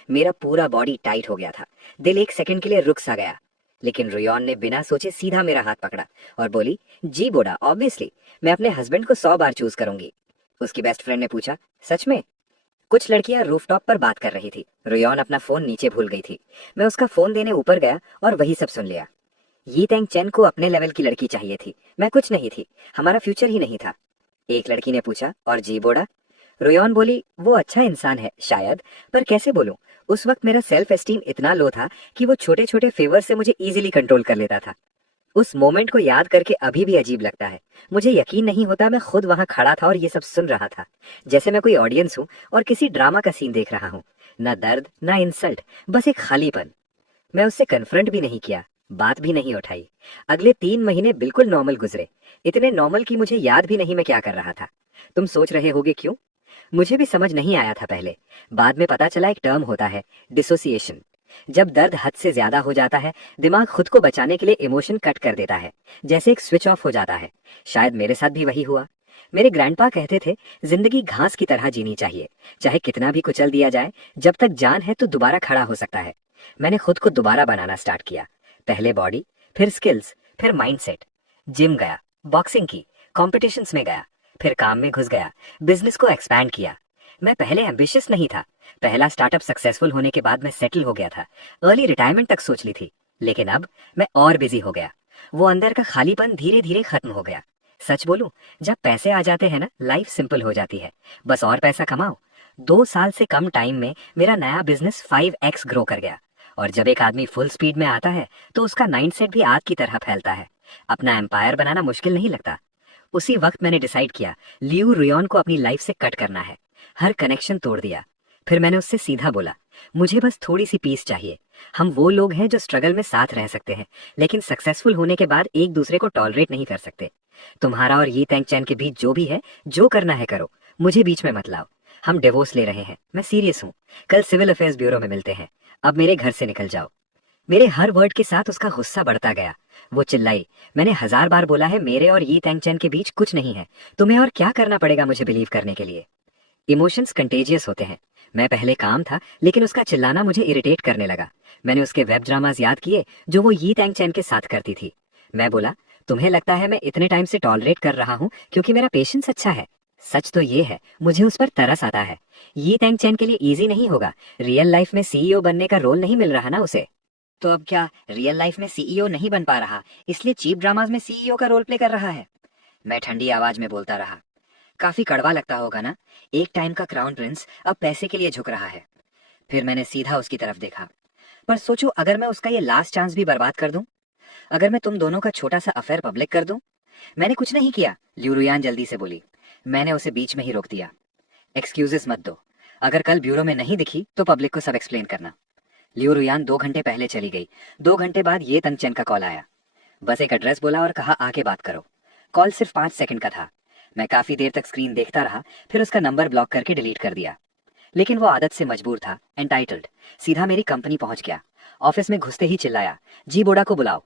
मेरा पूरा बॉडी टाइट हो गया था, दिल एक सेकंड के लिए रुक सा गया। लेकिन रुयॉन ने बिना सोचे सीधा मेरा हाथ पकड़ा और बोली, जी बोडा ऑब्वियसली, मैं अपने हस्बैंड को 100 बार चूज करूंगी। उसकी बेस्ट फ्रेंड ने पूछा, सच में? कुछ लड़कियां रूफटॉप पर बात कर रही थी। रुयॉन अपना फोन नीचे भूल गई थी। मैं उसका फोन देने ऊपर गया और वही सब सुन लिया। यी टैंग चैन को अपने लेवल की लड़की चाहिए थी, मैं कुछ नहीं थी, हमारा फ्यूचर ही नहीं था। एक लड़की ने पूछा, और जी बोडा? रुयॉन बोली, वो अच्छा इंसान है शायद, पर कैसे बोलूं? उस वक्त मेरा सेल्फ एस्टीम इतना लो था कि वो छोटे छोटे फेवर से मुझे इजीली कंट्रोल कर लेता था। उस मोमेंट को याद करके अभी भी अजीब लगता है। मुझे यकीन नहीं होता मैं खुद वहां खड़ा था और ये सब सुन रहा था, जैसे मैं कोई ऑडियंस हूँ और किसी ड्रामा का सीन देख रहा हूँ। ना दर्द, ना इंसल्ट, बस एक खालीपन। मैं उससे कन्फ्रंट भी नहीं किया, बात भी नहीं उठाई। अगले 3 महीने बिल्कुल नॉर्मल गुजरे, इतने नॉर्मल कि मुझे याद भी नहीं मैं क्या कर रहा था। तुम सोच रहे होगे क्यों? मुझे भी समझ नहीं आया था पहले। बाद में पता चला एक टर्म होता है, डिसोसिएशन। जब दर्द हद से ज्यादा हो जाता है, दिमाग खुद को बचाने के लिए इमोशन कट कर देता है, जैसे एक स्विच ऑफ हो जाता है। शायद मेरे साथ भी वही हुआ। मेरे ग्रैंडपा कहते थे, जिंदगी घास की तरह जीनी चाहिए, चाहे कितना भी कुचल दिया जाए, जब तक जान है तो दोबारा खड़ा हो सकता है। मैंने खुद को दोबारा बनाना स्टार्ट किया। पहले बॉडी, फिर स्किल्स, फिर माइंडसेट। जिम गया, बॉक्सिंग की, कॉम्पिटिशन्स में गया, फिर काम में घुस गया, बिजनेस को एक्सपैंड किया। मैं पहले एम्बिशियस नहीं था। पहला स्टार्टअप सक्सेसफुल होने के बाद मैं सेटल हो गया था, अर्ली रिटायरमेंट तक सोच ली थी। लेकिन अब मैं और बिजी हो गया। वो अंदर का खालीपन धीरे धीरे खत्म हो गया। सच बोलूं, जब पैसे आ जाते हैं ना, लाइफ सिंपल हो जाती है। बस और पैसा कमाओ। 2 साल से कम टाइम में मेरा नया बिजनेस 5x ग्रो कर गया। और जब एक आदमी फुल स्पीड में आता है तो उसका माइंडसेट भी आग की तरह फैलता है। अपना एम्पायर बनाना मुश्किल नहीं लगता। उसी वक्त मैंने डिसाइड किया, लियू रुयॉन को अपनी लाइफ से कट करना है। हर कनेक्शन तोड़ दिया। फिर मैंने उससे सीधा बोला, मुझे बस थोड़ी सी पीस चाहिए। हम वो लोग हैं जो स्ट्रगल में साथ रह सकते हैं, लेकिन सक्सेसफुल होने के बाद एक दूसरे को टॉलरेट नहीं कर सकते। तुम्हारा और ये टैंक चैन के बीच जो भी है, जो करना है करो, मुझे बीच में मत लाओ। हम डिवोर्स ले रहे हैं, मैं सीरियस हूँ। कल सिविल अफेयर्स ब्यूरो में मिलते हैं। अब मेरे घर से निकल जाओ। मेरे हर वर्ड के साथ उसका गुस्सा बढ़ता गया। वो चिल्लाई, मैंने 1000 बार बोला है मेरे और यी टैंग चैन के बीच कुछ नहीं है। तुम्हें और क्या करना पड़ेगा मुझे बिलीव करने के लिए? इमोशंस कंटेजियस होते हैं। मैं पहले काम था, लेकिन उसका चिल्लाना मुझे इरिटेट करने लगा। मैंने उसके वेब ड्रामास याद किए जो वो यी टैंग चैन के साथ करती थी। मैं बोला, तुम्हें लगता है मैं इतने टाइम से टॉलरेट कर रहा हूँ क्योंकि मेरा पेशेंस अच्छा है? सच तो ये है, मुझे उस पर तरस आता है। ये टैंग चैन के लिए इजी नहीं होगा। रियल लाइफ में सीईओ बनने का रोल नहीं मिल रहा ना उसे। तो अब क्या रियल लाइफ में सीईओ नहीं बन पा रहा, इसलिए चीप ड्रामाज में सीईओ का रोल प्ले कर रहा है? मैं ठंडी आवाज में बोलता रहा। काफी कड़वा लगता होगा ना, एक टाइम का क्राउन प्रिंस अब पैसे के लिए झुक रहा है। फिर मैंने सीधा उसकी तरफ देखा। पर सोचो, अगर मैं उसका ये लास्ट चांस भी बर्बाद कर दूं, अगर मैं तुम दोनों का छोटा सा अफेयर पब्लिक कर दूं। मैंने कुछ नहीं किया, लियू रुयान जल्दी से बोली। मैंने उसे बीच में ही रोक दिया। एक्सक्यूजेस मत दो। अगर कल ब्यूरो में नहीं दिखी तो पब्लिक को सब एक्सप्लेन करना। लियू रुयान 2 घंटे पहले चली गई। 2 घंटे बाद ये तंगचेन का कॉल आया। बस एक एड्रेस बोला और कहा आके बात करो। कॉल सिर्फ 5 सेकंड का था। मैं काफी देर तक स्क्रीन देखता रहा, फिर उसका नंबर ब्लॉक करके डिलीट कर दिया। लेकिन वो आदत से मजबूर था, एंटाइटल्ड। सीधा मेरी कंपनी पहुंच गया। ऑफिस में घुसते ही चिल्लाया, जी बोडा को बुलाओ।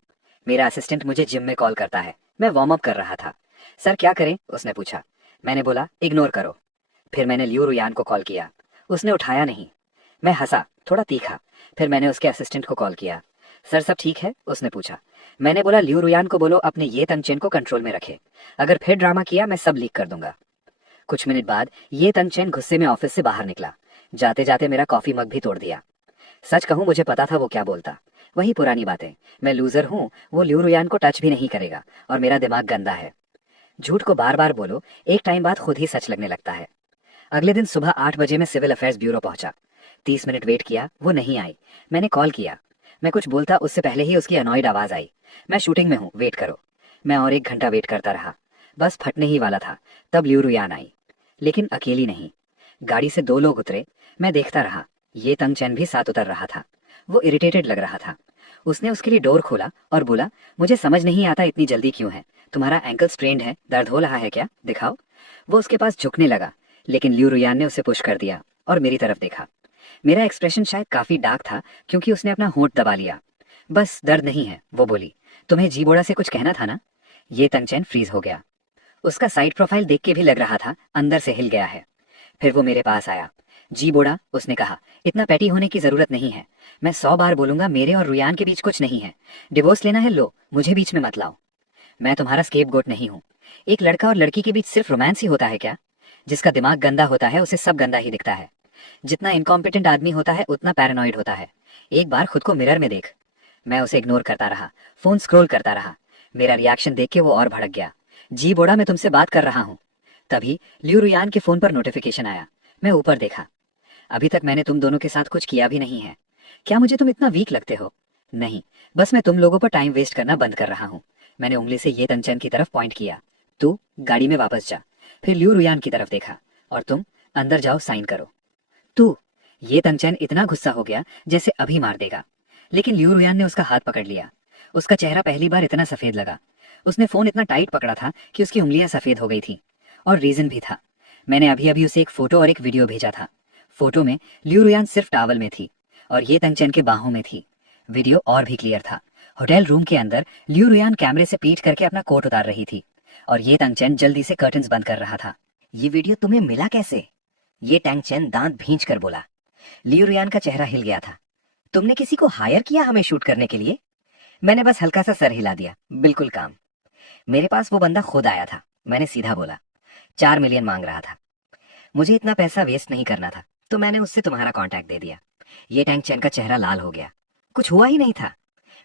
मेरा असिस्टेंट मुझे जिम में कॉल करता है। मैं वार्म अप कर रहा था। सर क्या करें, उसने पूछा। मैंने बोला इग्नोर करो। फिर मैंने लियू रुयान को कॉल किया। उसने उठाया नहीं। मैं हंसा, थोड़ा तीखा। फिर मैंने उसके असिस्टेंट को कॉल किया। सर सब ठीक है, उसने पूछा। मैंने बोला लियू रुयान को बोलो अपने ये तंगचेन को कंट्रोल में रखे। अगर फिर ड्रामा किया मैं सब लीक कर दूंगा। कुछ मिनट बाद ये तंगचेन गुस्से में ऑफिस से बाहर निकला। जाते जाते मेरा कॉफी मग भी तोड़ दिया। सच कहूं, मुझे पता था वो क्या बोलता। वही पुरानी बातें, मैं लूजर हूं, वो लियू रुयान को टच भी नहीं करेगा और मेरा दिमाग गंदा है। झूठ को बार बार बोलो, एक टाइम बाद खुद ही सच लगने लगता है। अगले दिन सुबह 8 बजे मैं सिविल अफेयर्स ब्यूरो पहुंचा। 30 मिनट वेट किया, वो नहीं आई। मैंने कॉल किया। मैं कुछ बोलता उससे पहले ही उसकी अनॉयड आवाज आई, मैं शूटिंग में हूँ, वेट करो। मैं और 1 घंटा वेट करता रहा। बस फटने ही वाला था, तब लियू रुयान आई। लेकिन अकेली नहीं। गाड़ी से 2 लोग उतरे। मैं देखता रहा। ये तंगचेन भी साथ उतर रहा था। वो इरिटेटेड लग रहा था। उसने उसके लिए डोर खोला और बोला, मुझे समझ नहीं आता इतनी जल्दी क्यों है। तुम्हारा एंकल स्ट्रेन्ड है, दर्द हो रहा है क्या, दिखाओ। वो उसके पास झुकने लगा, लेकिन लियू रुयान ने उसे पुश कर दिया और मेरी तरफ देखा। मेरा एक्सप्रेशन शायद काफी डार्क था, क्योंकि उसने अपना होंठ दबा लिया। बस दर्द नहीं है, वो बोली। तुम्हें जी बोड़ा से कुछ कहना था ना। ये तंगचेन फ्रीज हो गया। उसका साइड प्रोफाइल देख के भी लग रहा था अंदर से हिल गया है। फिर वो मेरे पास आया। जी बोड़ा, उसने कहा, इतना पैटी होने की जरूरत नहीं है। मैं 100 बार बोलूंगा, मेरे और रुयान के बीच कुछ नहीं है। डिवोर्स लेना है लो, मुझे बीच में मत लाओ। मैं तुम्हारा स्केपगोट नहीं हूँ। एक लड़का और लड़की के बीच सिर्फ रोमांस ही होता है क्या? जिसका दिमाग गंदा होता है उसे सब गंदा ही दिखता है। जितना इनकॉम्पिटेंट आदमी होता है उतना पैरानॉइड होता है। एक बार खुद को मिरर में देख। मैं उसे इग्नोर करता रहा, फोन स्क्रॉल करता रहा। मेरा रिएक्शन देख के वो और भड़क गया। जी बोड़ा, मैं तुमसे बात कर रहा हूँ। तभी लियू रुयान के फोन पर नोटिफिकेशन आया। मैं ऊपर देखा। अभी तक मैंने तुम दोनों के साथ कुछ किया भी नहीं है। क्या मुझे तुम इतना वीक लगते हो? नहीं, बस मैं तुम लोगों पर टाइम वेस्ट करना बंद कर रहा हूँ। मैंने उंगली से ये तंगचेन की तरफ पॉइंट किया। तू गाड़ी में वापस जा। फिर लियू रुयान की तरफ देखा। और तुम अंदर जाओ, साइन करो। तू। ये तंगचेन इतना गुस्सा हो गया जैसे अभी मार देगा, लेकिन लियू रुयान ने उसका हाथ पकड़ लिया। उसका चेहरा पहली बार इतना सफेद लगा। उसने फोन इतना टाइट पकड़ा था कि उसकी उंगलियां सफेद हो गई थी। और रीजन भी था। मैंने अभी अभी उसे एक फोटो और एक वीडियो भेजा था। फोटो में लियू रुयान सिर्फ टॉवल में थी और ये तंगचेन के बाहों में थी। वीडियो और भी क्लियर था। होटल रूम के अंदर लियू रुयान कैमरे से पीट करके अपना कोट उतार रही थी और ये तंगचेन जल्दी से कर्टन्स बंद कर रहा था। ये वीडियो तुम्हें मिला कैसे? ये तंगचेन दांत भींच कर बोला। लियू रुयान का चेहरा हिल गया था। तुमने किसी को हायर किया हमें शूट करने के लिए? मैंने बस हल्का सा सर हिला दिया, बिल्कुल काम। मेरे पास वो बंदा खुद आया था। मैंने सीधा बोला। 4 मिलियन मांग रहा था। मुझे इतना पैसा वेस्ट नहीं करना था, तो मैंने उससे तुम्हारा कांटेक्ट दे दिया। ये टैंगचेन का चेहरा लाल हो गया। कुछ हुआ ही नहीं था।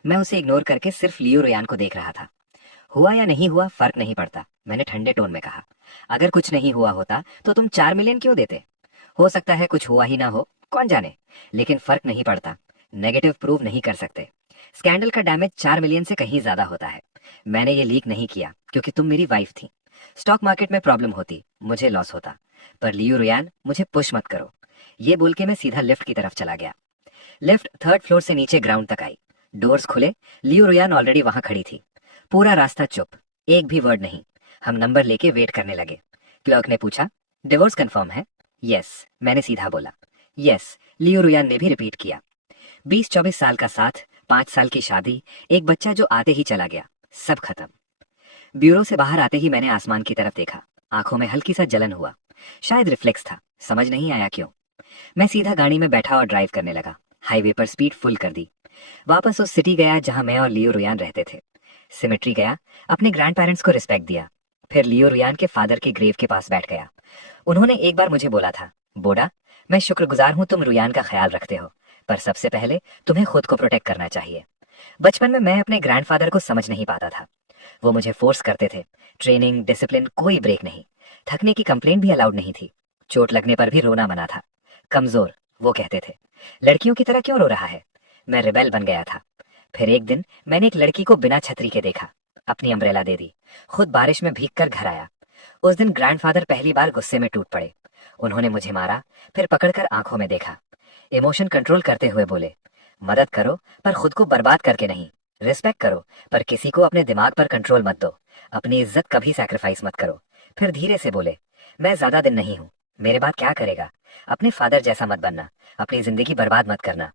मैं उसे इग्नोर करके सिर्फ लियू रुयान को देख रहा था। हुआ या नहीं हुआ फर्क नहीं पड़ता, मैंने ठंडे टोन में कहा। अगर कुछ नहीं हुआ होता तो तुम 4 मिलियन क्यों देते? हो सकता है कुछ हुआ ही ना हो, कौन जाने, लेकिन फर्क नहीं पड़ता। नेगेटिव प्रूव नहीं कर सकते। स्कैंडल का डैमेज 4 मिलियन से कहीं ज्यादा होता है। मैंने ये लीक नहीं किया क्योंकि तुम मेरी वाइफ थी। स्टॉक मार्केट में प्रॉब्लम होती, मुझे लॉस होता। पर लियू रुयान, मुझे पुश मत करो। ये बोल के मैं सीधा लिफ्ट की तरफ चला गया। लिफ्ट 3rd फ्लोर से नीचे ग्राउंड तक आई। डोर्स खुले। लियू रुयान ऑलरेडी वहां खड़ी थी। पूरा रास्ता चुप, एक भी वर्ड नहीं। हम नंबर लेके वेट करने लगे। क्लर्क ने पूछा, डिवोर्स कंफर्म है? यस, मैंने सीधा बोला। यस, लियू रुयान ने भी रिपीट किया। 20-24 साल का साथ, 5 साल की शादी, एक बच्चा जो आते ही चला गया, सब खत्म। ब्यूरो से बाहर आते ही मैंने आसमान की तरफ देखा। आंखों में हल्की सा जलन हुआ। शायद रिफ्लेक्स था, समझ नहीं आया क्यों। मैं सीधा गाड़ी में बैठा और ड्राइव करने लगा। हाईवे पर स्पीड फुल कर दी। वापस उस सिटी गया जहां मैं और लियू रुयान रहते थे। सिमेट्री गया, अपने ग्रैंड पेरेंट्स को रिस्पेक्ट दिया। फिर लियो रुयान के फादर के ग्रेव के पास बैठ गया। उन्होंने एक बार मुझे बोला था, बोडा, मैं शुक्रगुजार हूं तुम रुयान का ख्याल रखते हो, पर सबसे पहले तुम्हें खुद को प्रोटेक्ट करना चाहिए। बचपन में मैं अपने ग्रैंडफादर को समझ नहीं पाता था। वो मुझे फोर्स करते थे, ट्रेनिंग, डिसिप्लिन, कोई ब्रेक नहीं। थकने की कंप्लेंट भी अलाउड नहीं थी। चोट लगने पर भी रोना मना था। कमजोर, वो कहते थे। लड़कियों की तरह क्यों रो रहा है? मैं रिबेल बन गया था। फिर एक दिन मैंने एक लड़की को बिना छतरी के देखा, अपनी अम्ब्रेला दे दी, खुद बारिश में भीग कर घर आया। उस दिन ग्रैंडफादर पहली बार गुस्से में टूट पड़े। उन्होंने मुझे मारा, फिर पकड़कर आंखों में देखा, इमोशन कंट्रोल करते हुए बोले, मदद करो पर खुद को बर्बाद करके नहीं। रिस्पेक्ट करो पर किसी को अपने दिमाग पर कंट्रोल मत दो। अपनी इज्जत कभी सैक्रिफाइस मत करो। फिर धीरे से बोले, मैं ज्यादा दिन नहीं हूं, मेरे बाद क्या करेगा? अपने फादर जैसा मत बनना, अपनी जिंदगी बर्बाद मत करना।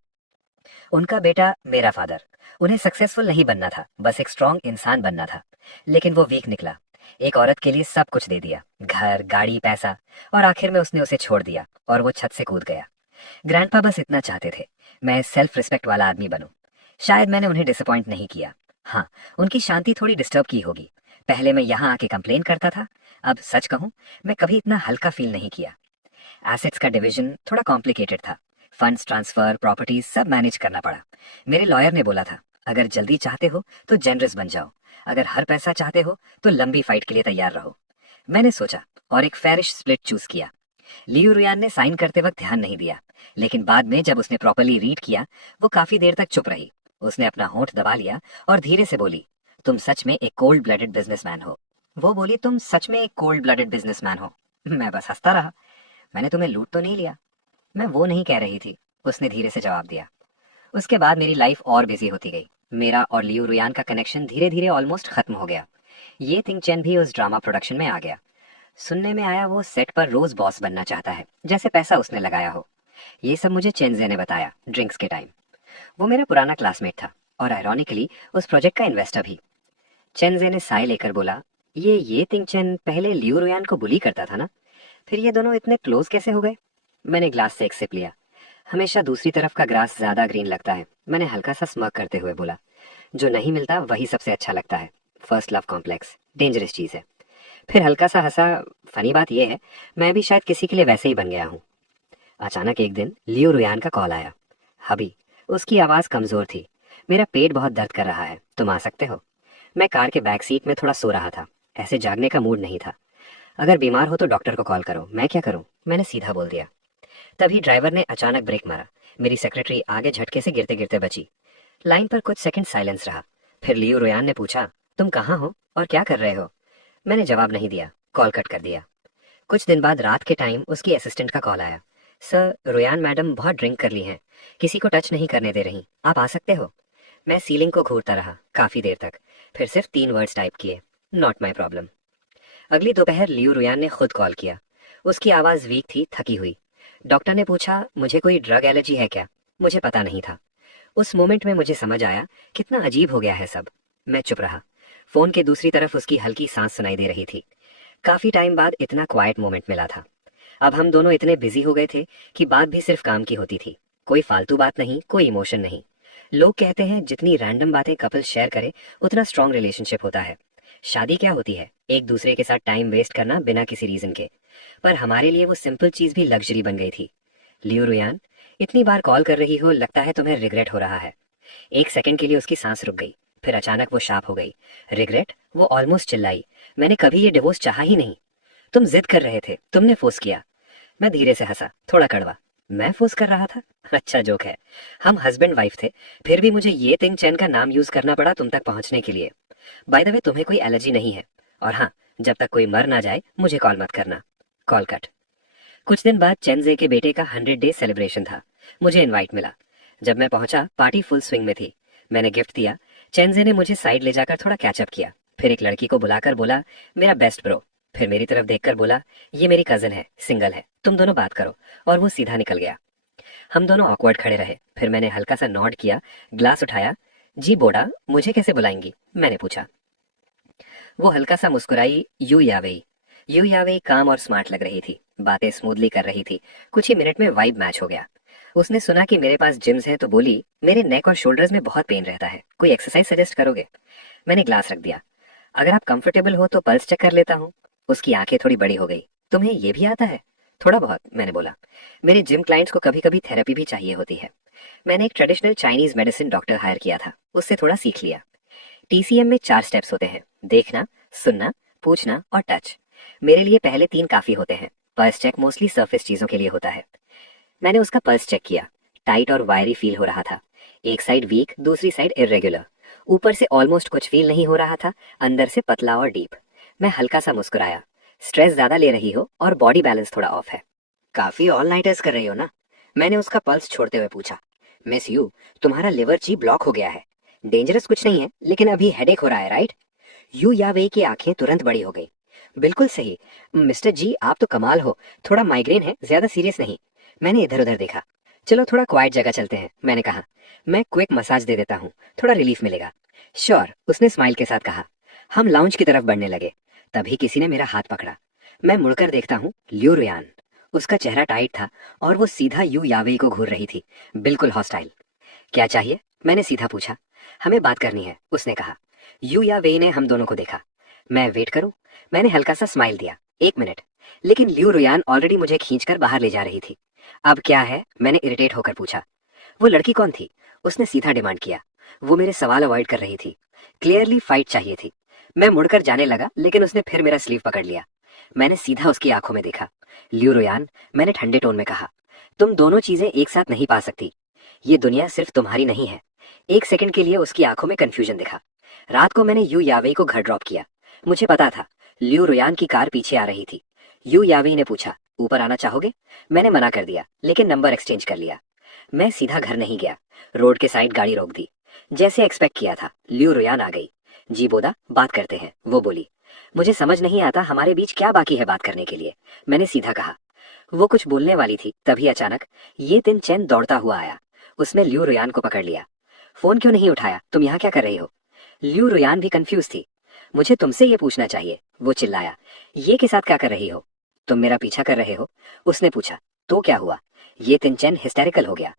उनका बेटा मेरा फादर, उन्हें सक्सेसफुल नहीं बनना था, बस एक स्ट्रांग इंसान बनना था। लेकिन वो वीक निकला। एक औरत के लिए सब कुछ दे दिया, घर, गाड़ी, पैसा, और आखिर में उसने उसे छोड़ दिया और वो छत से कूद गया। ग्रैंडपा बस इतना चाहते थे, मैं सेल्फ रिस्पेक्ट वाला आदमी बनूं। शायद मैंने उन्हें डिसअपॉइंट नहीं किया। हाँ, उनकी शांति थोड़ी डिस्टर्ब की होगी। पहले मैं यहाँ आके कंप्लेन करता था, अब सच कहूं, मैं कभी इतना हल्का फील नहीं किया। एसेट्स का डिवीजन थोड़ा कॉम्प्लिकेटेड था। फंड्स ट्रांसफर, प्रॉपर्टीज सब मैनेज करना पड़ा। मेरे लॉयर ने बोला था, अगर जल्दी चाहते हो तो जेनरस बन जाओ, अगर हर पैसा चाहते हो तो लंबी फाइट के लिए तैयार रहो। मैंने सोचा और एक फेरिश स्प्लिट चूज किया। लियू रुयान ने साइन करते वक्त ध्यान नहीं दिया, लेकिन बाद में जब उसने प्रॉपर्ली रीड किया, वो काफी देर तक चुप रही। उसने अपना होंठ दबा लिया और धीरे से बोली, तुम सच में एक कोल्ड ब्लडेड बिजनेसमैन हो। वो बोली, तुम सच में एक कोल्ड ब्लडेड बिजनेसमैन हो। मैं बस हंसता रहा। मैंने तुम्हें लूट तो नहीं लिया? मैं वो नहीं कह रही थी, उसने धीरे से जवाब दिया। उसके बाद मेरी लाइफ और बिजी होती गई। मेरा और लियू रुयान का कनेक्शन धीरे धीरे ऑलमोस्ट खत्म हो गया। ये थिंग चैन भी उस ड्रामा प्रोडक्शन में आ गया। सुनने में आया वो सेट पर रोज बॉस बनना चाहता है, जैसे पैसा उसने लगाया हो। ये सब मुझे चेंजे ने बताया ड्रिंक्स के टाइम। वो मेरा पुराना क्लासमेट था और आयरॉनिकली उस प्रोजेक्ट का इन्वेस्टर भी। चेंजे ने साय लेकर बोला, ये तिंग चेन पहले लियू रुयान को बुली करता था ना, फिर ये दोनों इतने क्लोज कैसे हो गए? मैंने ग्लास से एक सिप लिया। हमेशा दूसरी तरफ का ग्रास ज्यादा ग्रीन लगता है, मैंने हल्का सा स्मर्क करते हुए बोला। जो नहीं मिलता वही सबसे अच्छा लगता है। फर्स्ट लव कॉम्प्लेक्स डेंजरस चीज है। फिर हल्का सा हंसा। फनी बात यह है, मैं भी शायद किसी के लिए वैसे ही बन गया हूँ। अचानक एक दिन लियो रुयान का कॉल आया। हबी, उसकी आवाज कमजोर थी। मेरा पेट बहुत दर्द कर रहा है, तुम आ सकते हो? मैं कार के बैक सीट में थोड़ा सो रहा था, ऐसे जागने का मूड नहीं था। अगर बीमार हो तो डॉक्टर को कॉल करो, मैं क्या करूं? मैंने सीधा बोल दिया। तभी ड्राइवर ने अचानक ब्रेक मारा। मेरी सेक्रेटरी आगे झटके से गिरते गिरते बची। लाइन पर कुछ सेकंड साइलेंस रहा। फिर लियो रुयान ने पूछा, तुम कहाँ हो और क्या कर रहे हो? मैंने जवाब नहीं दिया, कॉल कट कर दिया। कुछ दिन बाद रात के टाइम उसकी असिस्टेंट का कॉल आया। सर, रुयान मैडम बहुत ड्रिंक कर ली हैं, किसी को टच नहीं करने दे रही, आप आ सकते हो? मैं सीलिंग को घूरता रहा काफी देर तक, फिर सिर्फ 3 वर्ड्स टाइप किए, नॉट माई प्रॉब्लम। अगली दोपहर लियू रुयान ने खुद कॉल किया। उसकी आवाज वीक थी, थकी हुई। डॉक्टर ने पूछा, मुझे कोई ड्रग एलर्जी है क्या? मुझे पता नहीं था। उस मोमेंट में मुझे समझ आया कितना अजीब हो गया है सब। मैं चुप रहा। फोन के दूसरी तरफ उसकी हल्की सांस सुनाई दे रही थी। काफी टाइम बाद इतना क्वाइट मोमेंट मिला था। अब हम दोनों इतने बिजी हो गए थे कि बात भी सिर्फ काम की होती थी। कोई फालतू बात नहीं, कोई इमोशन नहीं। लोग कहते हैं जितनी रैंडम बातें कपल शेयर करे उतना स्ट्रांग रिलेशनशिप होता है। शादी क्या होती है? एक दूसरे के साथ टाइम वेस्ट करना बिना किसी रीजन के। पर हमारे लिए वो सिंपल चीज भी लग्जरी बन गई थी। लियो रुयान, इतनी बार कॉल कर रही हो, लगता है तुम्हें रिग्रेट हो रहा है। एक सेकंड के लिए उसकी सांस रुक गई, फिर अचानक वो शार्प हो गई। रिग्रेट? वो ऑलमोस्ट चिल्लाई। मैंने कभी ये डिवोर्स चाहा ही नहीं। तुम जिद कर रहे थे, तुमने फोर्स किया। मैं धीरे से हंसा, थोड़ा कड़वा। मैं फोर्स कर रहा था? अच्छा जोक है। हम हस्बैंड वाइफ थे, फिर भी मुझे ये तिंग चैन का नाम यूज करना पड़ा तुम तक पहुंचने के लिए। बाय द वे, तुम्हें कोई एलर्जी नहीं है। और हाँ, जब तक कोई मर ना जाए मुझे कॉल मत करना। Call cut. कुछ दिन बाद चेंजे के बेटे का 100 डे सेलिब्रेशन था। मुझे इनवाइट मिला। जब मैं पहुंचा पार्टी फुल स्विंग में थी। मैंने गिफ्ट दिया। चेंजे ने मुझे साइड ले जाकर थोड़ा कैचअप किया। फिर एक लड़की को बुलाकर बोला, मेरा बेस्ट ब्रो। फिर मेरी तरफ देखकर बोला, ये मेरी कजन है, सिंगल है, तुम दोनों बात करो। और वो सीधा निकल गया। हम दोनों ऑकवर्ड खड़े रहे। फिर मैंने हल्का सा नॉड किया, ग्लास उठाया। जी बोडा, मुझे कैसे बुलाएंगी? मैंने पूछा। वो हल्का सा मुस्कुराई। यू यावेई। यू यावेई काम और स्मार्ट लग रही थी, बातें स्मूथली कर रही थी। कुछ ही मिनट में वाइब मैच हो गया। उसने सुना कि मेरे पास जिम्स हैं तो बोली, मेरे नेक और शोल्डर्स में बहुत पेन रहता है, कोई एक्सरसाइज सजेस्ट करोगे? मैंने ग्लास रख दिया। अगर आप कंफर्टेबल हो तो पल्स चेक कर लेता हूँ। उसकी आंखें थोड़ी बड़ी हो गई। तुम्हें ये भी आता है? थोड़ा बहुत, मैंने बोला। मेरे जिम क्लाइंट्स को कभी कभी थेरेपी भी चाहिए होती है। मैंने एक traditional Chinese medicine doctor hire किया था, उससे थोड़ा सीख लिया। टीसीएम में 4 स्टेप्स होते हैं: देखना, सुनना, पूछना और टच। मेरे लिए पहले 3 काफी होते हैं। पल्स चेक मोस्टली सरफेस चीजों के लिए होता है। मैंने उसका पल्स चेक किया। टाइट और वायरी फील हो रहा था। एक साइड वीक, दूसरी साइड इरेगुलर। ऊपर से ऑलमोस्ट कुछ फील नहीं हो रहा था, अंदर से पतला और डीप। मैं हल्का सा मुस्कुराया। स्ट्रेस ज्यादा ले रही हो और बॉडी बैलेंस थोड़ा ऑफ है। काफी ऑल नाइटर्स कर रही हो ना? मैंने उसका पल्स छोड़ते हुए पूछा। मिस यू, तुम्हारा लिवर जी ब्लॉक हो गया है। डेंजरस कुछ नहीं है, लेकिन अभी हेडेक हो रहा है, राइट? यू यावे की आंखें तुरंत बड़ी हो गई। बिल्कुल सही। मिस्टर जी, आप तो कमाल हो। थोड़ा माइग्रेन है, ज्यादा सीरियस नहीं। मैंने इधर उधर देखा। चलो थोड़ा क्वाइट जगह चलते हैं, मैंने कहा। मैं क्विक मसाज दे देता हूँ, थोड़ा रिलीफ मिलेगा। श्योर, उसने स्माइल के साथ कहा। हम लाउंज की तरफ बढ़ने लगे। तभी किसी ने मेरा हाथ पकड़ा। मैं मुड़कर देखता हूँ, लियो रुयान। उसका चेहरा टाइट था और वो सीधा यू यावे को घूर रही थी, बिल्कुल हॉस्टाइल। क्या चाहिए? मैंने सीधा पूछा। हमें बात करनी है, उसने कहा। यू यावे ने हम दोनों को देखा। मैं वेट करूं? मैंने हल्का सा स्माइल दिया। 1 मिनट। लेकिन लियो रुयान ऑलरेडी मुझे खींचकर बाहर ले जा रही थी। अब क्या है? मैंने इरिटेट होकर पूछा। वो लड़की कौन थी? उसने सीधा डिमांड किया। वो मेरे सवाल अवॉइड कर रही थी। क्लियरली फाइट चाहिए थी। मैं मुड़कर जाने लगा, लेकिन उसने फिर मेरा स्लीव पकड़ लिया। मैंने सीधा उसकी आंखों में देखा। लियो रुयान, मैंने ठंडे टोन में कहा, तुम दोनों चीजें एक साथ नहीं पा सकती। ये दुनिया सिर्फ तुम्हारी नहीं है। 1 सेकंड के लिए उसकी आंखों में कंफ्यूजन दिखा। रात को मैंने यू यावे को घर ड्रॉप किया। मुझे पता था लियो रुयान की कार पीछे आ रही थी। यू यावे ने पूछा, ऊपर आना चाहोगे? मैंने मना कर दिया, लेकिन नंबर एक्सचेंज कर लिया। मैं सीधा घर नहीं गया। रोड के साइड गाड़ी रोक दी। जैसे एक्सपेक्ट किया था, लियो रुयान आ गई। जी बोदा, बात करते हैं, वो बोली। मुझे समझ नहीं आता हमारे बीच क्या बाकी है बात करने के लिए, मैंने सीधा कहा। वो कुछ बोलने वाली थी, तभी अचानक ये तिन चैन दौड़ता हुआ आया। उसने लियो रुयान को पकड़ लिया। फोन क्यों नहीं उठाया? तुम यहाँ क्या कर रही हो? लियो रुयान भी कंफ्यूज थी। मुझे तुमसे ये पूछना चाहिए, वो चिल्लाया। ये के साथ क्या कर रही हो? तुम मेरा पीछा कर रहे हो? उसने पूछा। तो क्या हुआ? ये तिनचैन हिस्टेरिकल हो गया।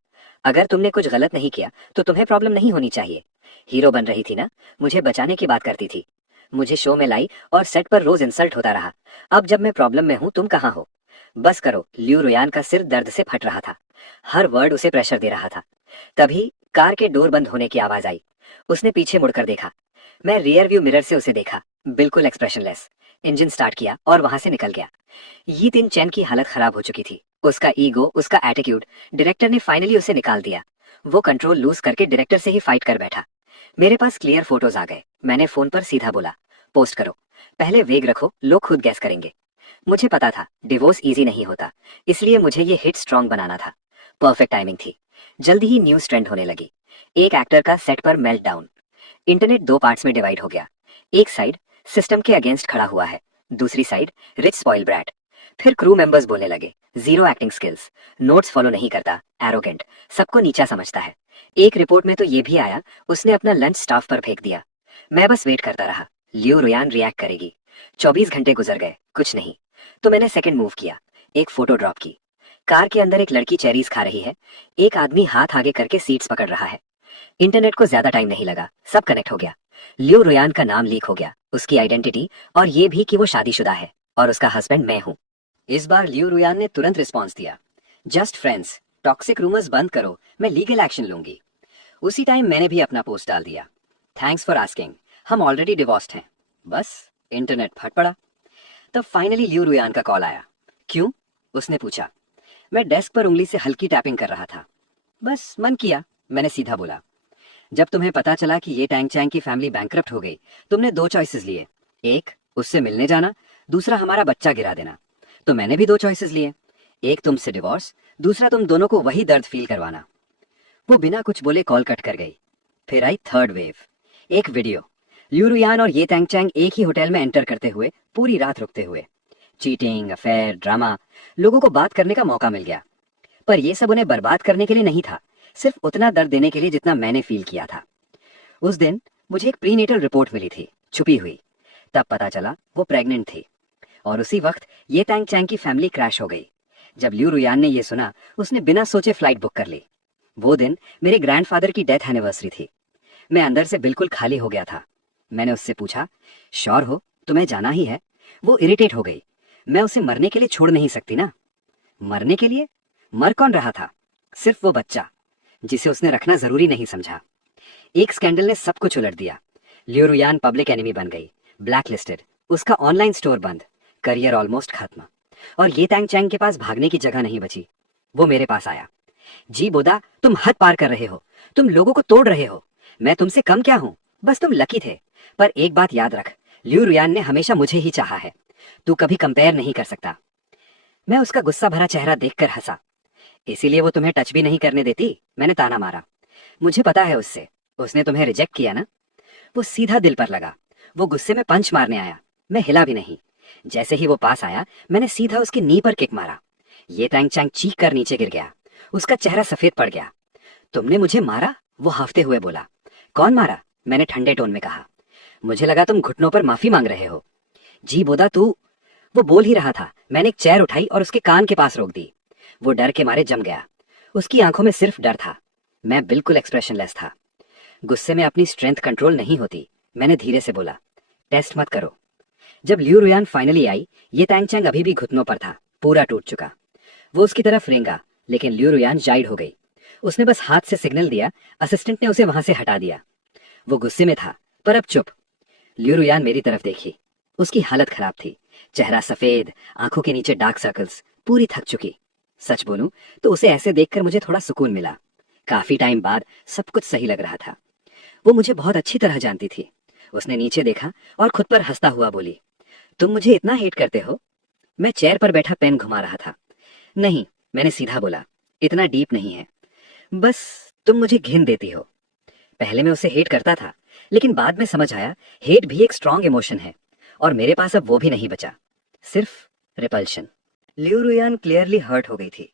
अगर तुमने कुछ गलत नहीं किया तो तुम्हें प्रॉब्लम नहीं होनी चाहिए। हीरो बन रही थी ना, मुझे बचाने की बात करती थी। मुझे शो में लाई और सेट पर रोज इंसल्ट होता रहा। अब जब मैं प्रॉब्लम में हूं, तुम कहाँ हो? बस करो। लियो रुयान का सिर दर्द से फट रहा था। हर वर्ड उसे प्रेशर दे रहा था। तभी कार के डोर बंद होने की आवाज आई। उसने पीछे मुड़कर देखा। मैं रियर व्यू मिरर से उसे देखा, बिल्कुल एक्सप्रेशनलेस। इंजन स्टार्ट किया और वहां से निकल गया। ये दिन चैन की हालत खराब हो चुकी थी। उसका ईगो, उसका एटीट्यूड, डायरेक्टर ने फाइनली उसे निकाल दिया। वो कंट्रोल लूज करके डायरेक्टर से ही फाइट कर बैठा। मेरे पास क्लियर फोटोज आ गए। मैंने फोन पर सीधा बोला, पोस्ट करो। पहले वेग रखो, लोग खुद गैस करेंगे। मुझे पता था डिवोर्स इजी नहीं होता, इसलिए मुझे ये हिट स्ट्रॉन्ग बनाना था। परफेक्ट टाइमिंग थी। जल्दी ही न्यूज ट्रेंड होने लगी। एक एक्टर का सेट पर मेल्ट डाउन। इंटरनेट 2 पार्ट्स में डिवाइड हो गया। एक साइड सिस्टम के अगेंस्ट खड़ा हुआ है, दूसरी साइड रिच स्पॉइल ब्रैट। फिर क्रू मेंबर्स बोलने लगे, zero acting skills, notes follow नहीं करता, एरोगेंट, सबको नीचा समझता है। एक रिपोर्ट में तो ये भी आया उसने अपना लंच स्टाफ पर फेंक दिया। मैं बस वेट करता रहा, लियो रुयान रिएक्ट करेगी। 24 घंटे गुजर गए, कुछ नहीं। तो मैंने सेकंड मूव किया, एक फोटो ड्रॉप की। कार के अंदर एक लड़की चेरीज खा रही है। एक आदमी हाथ आगे करके सीट्स पकड़ रहा है। इंटरनेट को ज्यादा टाइम नहीं लगा, सब कनेक्ट हो गया। लियो रुयान का नाम लीक हो गया, उसकी आइडेंटिटी, और ये भी कि वो शादीशुदा है और उसका हस्बैंड मैं हूँ। इस बार लियो रुयान ने तुरंत रिस्पॉन्स दिया, जस्ट फ्रेंड्स, टॉक्सिक रूमर्स बंद करो, मैं लीगल एक्शन लूंगी। उसी टाइम मैंने भी अपना पोस्ट डाल दिया, थैंक्स फॉर आस्किंग, हम ऑलरेडी डिवोर्स्ड हैं। बस इंटरनेट फट पड़ा। तब फाइनली लियो रुयान का कॉल आया। क्यों? उसने पूछा। मैं डेस्क पर उंगली से हल्की टैपिंग कर रहा था। बस मन किया, मैंने सीधा बोला। जब तुम्हें पता चला कि ये टैंग चैंग की फैमिली बैंकरप्ट हो गई, तुमने 2 चॉइसेस लिए। एक, उससे मिलने जाना, दूसरा हमारा बच्चा गिरा देना। तो मैंने भी 2 चॉइसेस लिए, एक तुमसे डिवोर्स, दूसरा तुम दोनों को वही दर्द फील करवाना। वो बिना कुछ बोले कॉल कट कर गई। फिर आई थर्ड वेव। एक वीडियो, लियो रुयान और ये टैंग चैंग एक ही होटल में एंटर करते हुए, पूरी रात रुकते हुए। चीटिंग, अफेयर, ड्रामा, लोगों को बात करने का मौका मिल गया। पर ये सब उन्हें बर्बाद करने के लिए नहीं था, सिर्फ उतना दर्द देने के लिए जितना मैंने फील किया था। उस दिन मुझे एक प्रीनेटल रिपोर्ट मिली थी, छुपी हुई। तब पता चला वो प्रेग्नेंट थी। और उसी वक्त ये टैंग चैंग की फैमिली क्रैश हो गई। जब लियो रुयान ने ये सुना, उसने बिना सोचे फ्लाइट बुक कर ली। वो दिन मेरे ग्रैंडफादर की डेथ एनिवर्सरी थी। मैं अंदर से बिल्कुल खाली हो गया था। मैंने उससे पूछा, श्योर हो, तुम्हें जाना ही है? वो इरिटेट हो गई। मैं उसे मरने के लिए छोड़ नहीं सकती ना। मरने के लिए? मर कौन रहा था? सिर्फ वो बच्चा जिसे उसने रखना जरूरी नहीं समझा। एक स्कैंडल ने सब कुछ उलट दिया। लियो रुयान पब्लिक एनिमी बन गई, ब्लैक लिस्टेड, उसका ऑनलाइन स्टोर बंद, करियर ऑलमोस्ट खत्म। और ये तैंग चैंग के पास भागने की जगह नहीं बची। वो मेरे पास आया। जी बोदा, तुम हद पार कर रहे हो, तुम लोगों को तोड़ रहे हो। मैं तुमसे कम क्या हूं, बस तुम लकी थे। पर एक बात याद रख, लियो रुयान ने हमेशा मुझे ही चाहा है, तू कभी कंपेयर नहीं कर सकता। मैं उसका गुस्सा भरा चेहरा देखकर हंसा। इसीलिए वो तुम्हें टच भी नहीं करने देती? मैंने ताना मारा। मुझे पता है उससे, उसने तुम्हें रिजेक्ट किया ना। वो सीधा दिल पर लगा। वो गुस्से में पंच मारने आया। मैं हिला भी नहीं। जैसे ही वो पास आया, मैंने सीधा उसकी नी पर किक मारा। ये तैंग चैंग चीख कर नीचे गिर गया। उसका चेहरा सफेद पड़ गया। तुमने मुझे मारा? वो हाफते हुए बोला। कौन मारा? मैंने ठंडे टोन में कहा। मुझे लगा तुम घुटनों पर माफी मांग रहे हो। जी बोदा तू। वो बोल ही रहा था, मैंने एक चेयर उठाई और उसके कान के पास रोक दी। वो डर के मारे जम गया। उसकी आंखों में सिर्फ डर था। मैं बिल्कुल एक्सप्रेशनलेस था। गुस्से में अपनी स्ट्रेंथ कंट्रोल नहीं होती। मैंने धीरे से बोला, टेस्ट मत करो। जब लियो रुयान फाइनली आई, ये तैंग चैंग अभी भी घुटनों पर था, पूरा टूट चुका। वो उसकी तरफ रेंगा, लेकिन लियो रुयान जाइड हो गई। उसने बस हाथ से सिग्नल दिया, असिस्टेंट ने उसे वहां से हटा दिया। वो गुस्से में था, पर अब चुप। लियो रुयान मेरी तरफ देखी। उसकी हालत खराब थी, चेहरा सफेद, आंखों के नीचे डार्क सर्कल्स, पूरी थक चुकी। सच बोलूं तो उसे ऐसे देखकर मुझे थोड़ा सुकून मिला। काफी टाइम बाद सब कुछ सही लग रहा था। वो मुझे बहुत अच्छी तरह जानती थी। उसने नीचे देखा और खुद पर हंसता हुआ बोली, तुम मुझे इतना हेट करते हो? मैं चेयर पर बैठा पेन घुमा रहा था। नहीं, मैंने सीधा बोला, इतना डीप नहीं है, बस तुम मुझे घिन देती हो। पहले मैं उसे हेट करता था, लेकिन बाद में समझ आया हेट भी एक स्ट्रांग इमोशन है, और मेरे पास अब वो भी नहीं बचा, सिर्फ रिपल्शन। लियो रुयान क्लियरली हर्ट हो गई थी।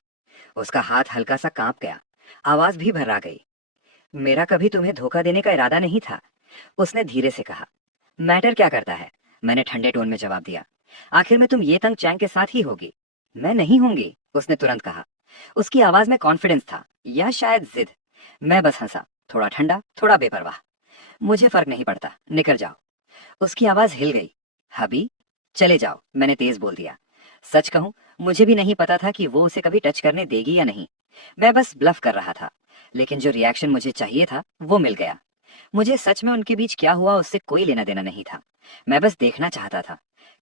उसका हाथ हल्का सा कांप गया, आवाज भी भर्रा गई। मेरा कभी तुम्हें धोखा देने का इरादा नहीं था, उसने धीरे से कहा। मैटर क्या करता है, मैंने ठंडे टोन में जवाब दिया। आखिर में तुम ये तंग चैंग के साथ ही होगी। मैं नहीं होंगी, उसने तुरंत कहा। उसकी आवाज में कॉन्फिडेंस था, या शायद जिद। मैं बस हंसा, थोड़ा ठंडा, थोड़ा बेपरवाह। मुझे फर्क नहीं पड़ता, निकल जाओ। उसकी आवाज हिल गई। हबी, चले जाओ, मैंने तेज बोल दिया। सच कहूं, मुझे भी नहीं पता था कि वो उसे कभी टच करने देगी या नहीं। मैं बस ब्लफ कर रहा था, लेकिन जो रिएक्शन मुझे चाहिए था वो मिल गया। मुझे सच में उनके बीच क्या हुआ उससे कोई लेना देना नहीं था। मैं बस देखना चाहता था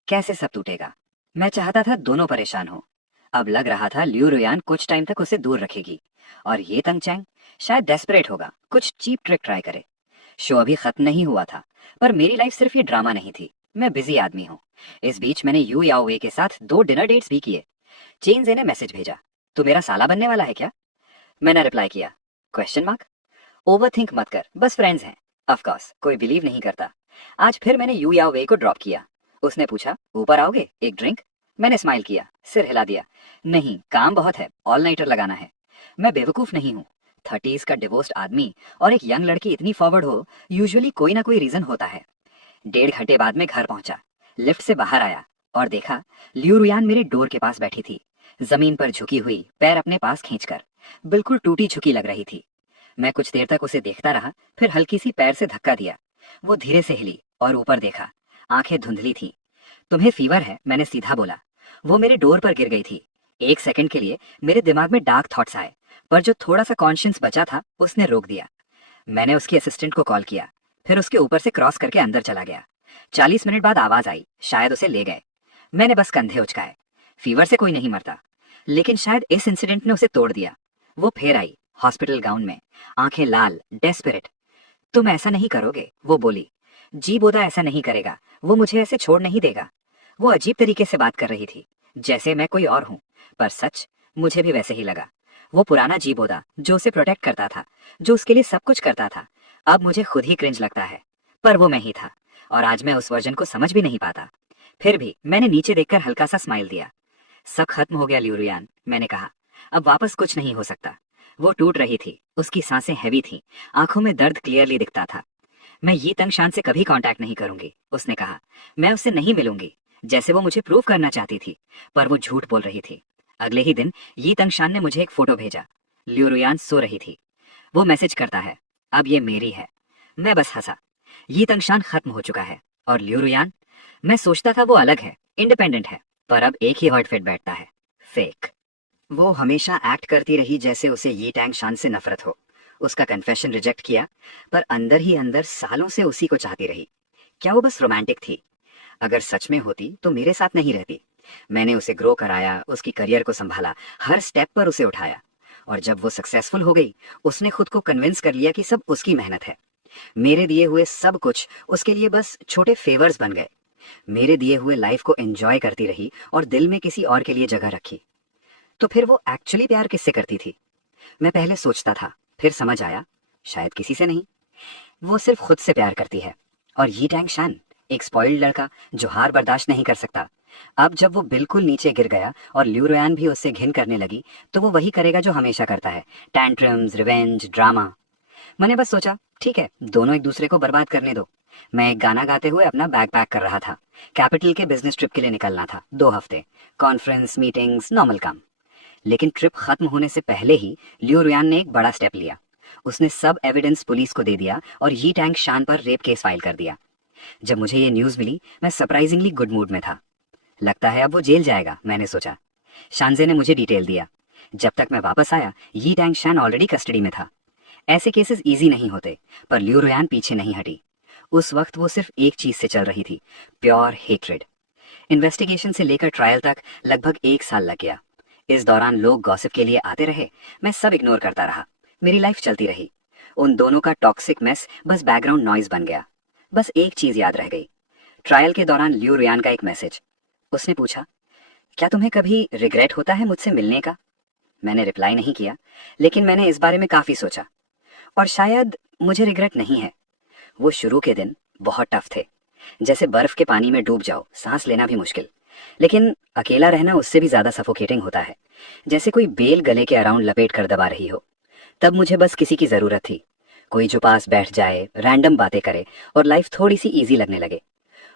कैसे सब टूटेगा। मैं चाहता था दोनों परेशान हो। अब लग रहा था लियो रुयान कुछ टाइम तक उसे दूर रखेगी, और ये तंग चैंग शायद डेस्परेट होगा, कुछ चीप ट्रिक ट्राई करे। शो अभी खत्म नहीं हुआ था, पर मेरी लाइफ सिर्फ ये ड्रामा नहीं थी। मैं बिजी आदमी हूँ। इस बीच मैंने यू याओ वे के साथ 2 डिनर डेट्स भी किए। चेन जे ने मैसेज भेजा, तू मेरा साला बनने वाला है क्या? मैंने रिप्लाई किया, क्वेश्चन मार्क। ओवर थिंक मत कर, बस फ्रेंड्स हैं। ऑफ कोर्स कोई बिलीव नहीं करता। आज फिर मैंने यू याओ वे को ड्रॉप किया। उसने पूछा, ऊपर आओगे, एक ड्रिंक? मैंने स्माइल किया, सिर हिला दिया। नहीं, काम बहुत है, ऑल नाइटर लगाना है। मैं बेवकूफ नहीं हूँ। 30s का डिवोर्स्ड आदमी और एक यंग लड़की इतनी फॉरवर्ड हो, यूजुअली कोई ना कोई रीजन होता है। 1.5 घंटे बाद में घर पहुंचा, लिफ्ट से बाहर आया और देखा लियो रुयान मेरे डोर के पास बैठी थी, जमीन पर झुकी हुई, पैर अपने पास खींचकर, बिल्कुल टूटी झुकी लग रही थी। मैं कुछ देर तक उसे देखता रहा, फिर हल्की सी पैर से धक्का दिया। वो धीरे से हिली और ऊपर देखा, आंखें धुंधली थी। तुम्हें फीवर है, मैंने सीधा बोला। वो मेरे डोर पर गिर गई थी। एक सेकंड के लिए मेरे दिमाग में डार्क थॉट्स आए, पर जो थोड़ा सा कॉन्शियस बचा था उसने रोक दिया। मैंने उसकी असिस्टेंट को कॉल किया, फिर उसके ऊपर से क्रॉस करके अंदर चला गया। 40 मिनट बाद आवाज आई, शायद उसे ले गए। मैंने बस कंधे उचकाए। फीवर से कोई नहीं मरता, लेकिन शायद इस इंसिडेंट ने उसे तोड़ दिया। वो फिर आई, हॉस्पिटल गाउन में, आंखें लाल, डेस्परेट। तुम ऐसा नहीं करोगे, वो बोली। जी बोदा ऐसा नहीं करेगा, वो मुझे ऐसे छोड़ नहीं देगा। वो अजीब तरीके से बात कर रही थी, जैसे मैं कोई और हूं, पर सच मुझे भी वैसे ही लगा। वो पुराना जी बोदा जो उसे प्रोटेक्ट करता था, जो उसके लिए सब कुछ करता था, अब मुझे खुद ही क्रिंज लगता है। पर वो मैं ही था, और आज मैं उस वर्जन को समझ भी नहीं पाता। फिर भी मैंने नीचे देखकर हल्का सा स्माइल दिया। सब खत्म हो गया लियो रुयान, मैंने कहा। अब वापस कुछ नहीं हो सकता। वो टूट रही थी, उसकी सांसें हैवी थी, आंखों में दर्द क्लियरली दिखता था। मैं ये तंग शान से कभी कांटेक्ट नहीं करूंगी, उसने कहा। मैं उससे नहीं मिलूंगी, जैसे वो मुझे प्रूव करना चाहती थी, पर वो झूठ बोल रही थी। अगले ही दिन ये तंग शान ने मुझे एक फोटो भेजा। लियो रुयान सो रही थी। वो मैसेज करता है, अब ये मेरी है। मैं बस हंसा। ये तंगशान खत्म हो चुका है। और लियू रुयान, मैं सोचता था वो अलग है, इंडिपेंडेंट है, पर अब एक ही हर्ट फिट बैठता है, फेक। वो हमेशा एक्ट करती रही जैसे उसे यी टैंग शान से नफरत हो। उसका कन्फेशन रिजेक्ट किया, पर अंदर ही अंदर सालों से उसी को चाहती रही। क्या वो बस रोमांटिक थी? अगर सच में होती तो मेरे साथ नहीं रहती। मैंने उसे ग्रो कराया, उसकी करियर को संभाला, हर स्टेप पर उसे उठाया। और जब वो सक्सेसफुल हो गई, उसने खुद को कन्विंस कर लिया कि सब उसकी मेहनत है। मेरे दिए हुए सब कुछ उसके लिए बस छोटे फेवर्स बन गए। मेरे दिए हुए लाइफ को एंजॉय करती रही और दिल में किसी और के लिए जगह रखी। तो फिर वो एक्चुअली प्यार किससे करती थी? मैं पहले सोचता था, फिर समझ आया, शायद किसी से नहीं। वो सिर्फ खुद से प्यार करती है। और यी टैंग शान, एक स्पॉइल्ड लड़का जो हार बर्दाश्त नहीं कर सकता, अब जब वो बिल्कुल नीचे गिर गया और ल्यू रोयान भी उससे घिन करने लगी, तो वो वही करेगा जो हमेशा करता है, टैंट्रम्स, रिवेंज, ड्रामा। मैंने बस सोचा, ठीक है, दोनों एक दूसरे को बर्बाद करने दो। मैं एक गाना गाते हुए अपना बैग पैक कर रहा था। कैपिटल के बिजनेस ट्रिप के लिए निकलना था, 2 हफ्ते, कॉन्फ्रेंस, मीटिंग्स, नॉर्मल काम। लेकिन ट्रिप खत्म होने से पहले ही लियो रुयान ने एक बड़ा स्टेप लिया। उसने सब एविडेंस पुलिस को दे दिया और यी टैंग शान पर रेप केस फाइल कर दिया। जब मुझे ये न्यूज मिली, मैं सरप्राइजिंगली गुड मूड में था। लगता है अब वो जेल जाएगा, मैंने सोचा। शानजे ने मुझे डिटेल दिया। जब तक मैं वापस आया, यी टैंग शान ऑलरेडी कस्टडी में था। ऐसे केसेस इजी नहीं होते, पर लियो रुयान पीछे नहीं हटी। उस वक्त वो सिर्फ एक चीज से चल रही थी, प्योर हेट्रेड। इन्वेस्टिगेशन से लेकर ट्रायल तक लगभग 1 साल लग गया। इस दौरान लोग गॉसिप के लिए आते रहे, मैं सब इग्नोर करता रहा। मेरी लाइफ चलती रही। उन दोनों का टॉक्सिक मेस बस बैकग्राउंड नॉइज बन गया। बस एक चीज याद रह गई, ट्रायल के दौरान लियो रुयान का एक मैसेज। उसने पूछा, क्या तुम्हें कभी रिग्रेट होता है मुझसे मिलने का? मैंने रिप्लाई नहीं किया, लेकिन मैंने इस बारे में काफी सोचा। और शायद मुझे रिग्रेट नहीं है। वो शुरू के दिन बहुत टफ थे, जैसे बर्फ के पानी में डूब जाओ, सांस लेना भी मुश्किल। लेकिन अकेला रहना उससे भी ज्यादा सफोकेटिंग होता है, जैसे कोई बेल गले के अराउंड लपेट कर दबा रही हो। तब मुझे बस किसी की जरूरत थी, कोई जो पास बैठ जाए, रैंडम बातें करे और लाइफ थोड़ी सी इजी लगने लगे।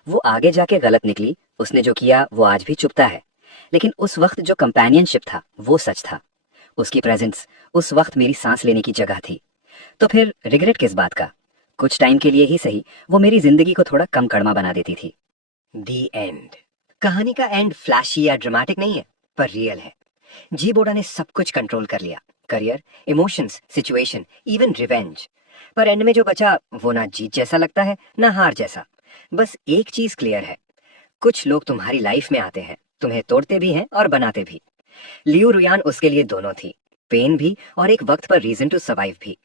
वो आगे जाके गलत निकली, उसने जो किया वो आज भी चुभता है। लेकिन उस वक्त जो कंपेनियनशिप था वो सच था। उसकी प्रेजेंस उस वक्त मेरी सांस लेने की जगह थी। तो फिर रिग्रेट किस बात का? कुछ टाइम के लिए ही सही, वो मेरी जिंदगी को थोड़ा कम कड़वा बना देती थी। दी एंड। कहानी का एंड फ्लैशी या ड्रामेटिक नहीं है, पर रियल है। जी बोडा ने सब कुछ कंट्रोल कर लिया, career, emotions, situation, even revenge. पर एंड में जो बचा वो ना जीत जैसा लगता है ना हार जैसा। बस एक चीज क्लियर है, कुछ लोग तुम्हारी लाइफ में आते हैं, तुम्हें तोड़ते भी हैं और बनाते भी। लियू रुयान उसके लिए दोनों थी, पेन भी और एक वक्त पर रीजन टू सर्वाइव भी।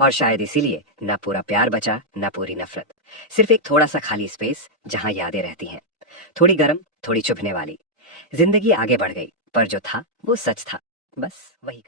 और शायद इसीलिए ना पूरा प्यार बचा, ना पूरी नफरत, सिर्फ एक थोड़ा सा खाली स्पेस जहां यादें रहती हैं, थोड़ी गर्म, थोड़ी चुभने वाली। जिंदगी आगे बढ़ गई, पर जो था वो सच था, बस वही।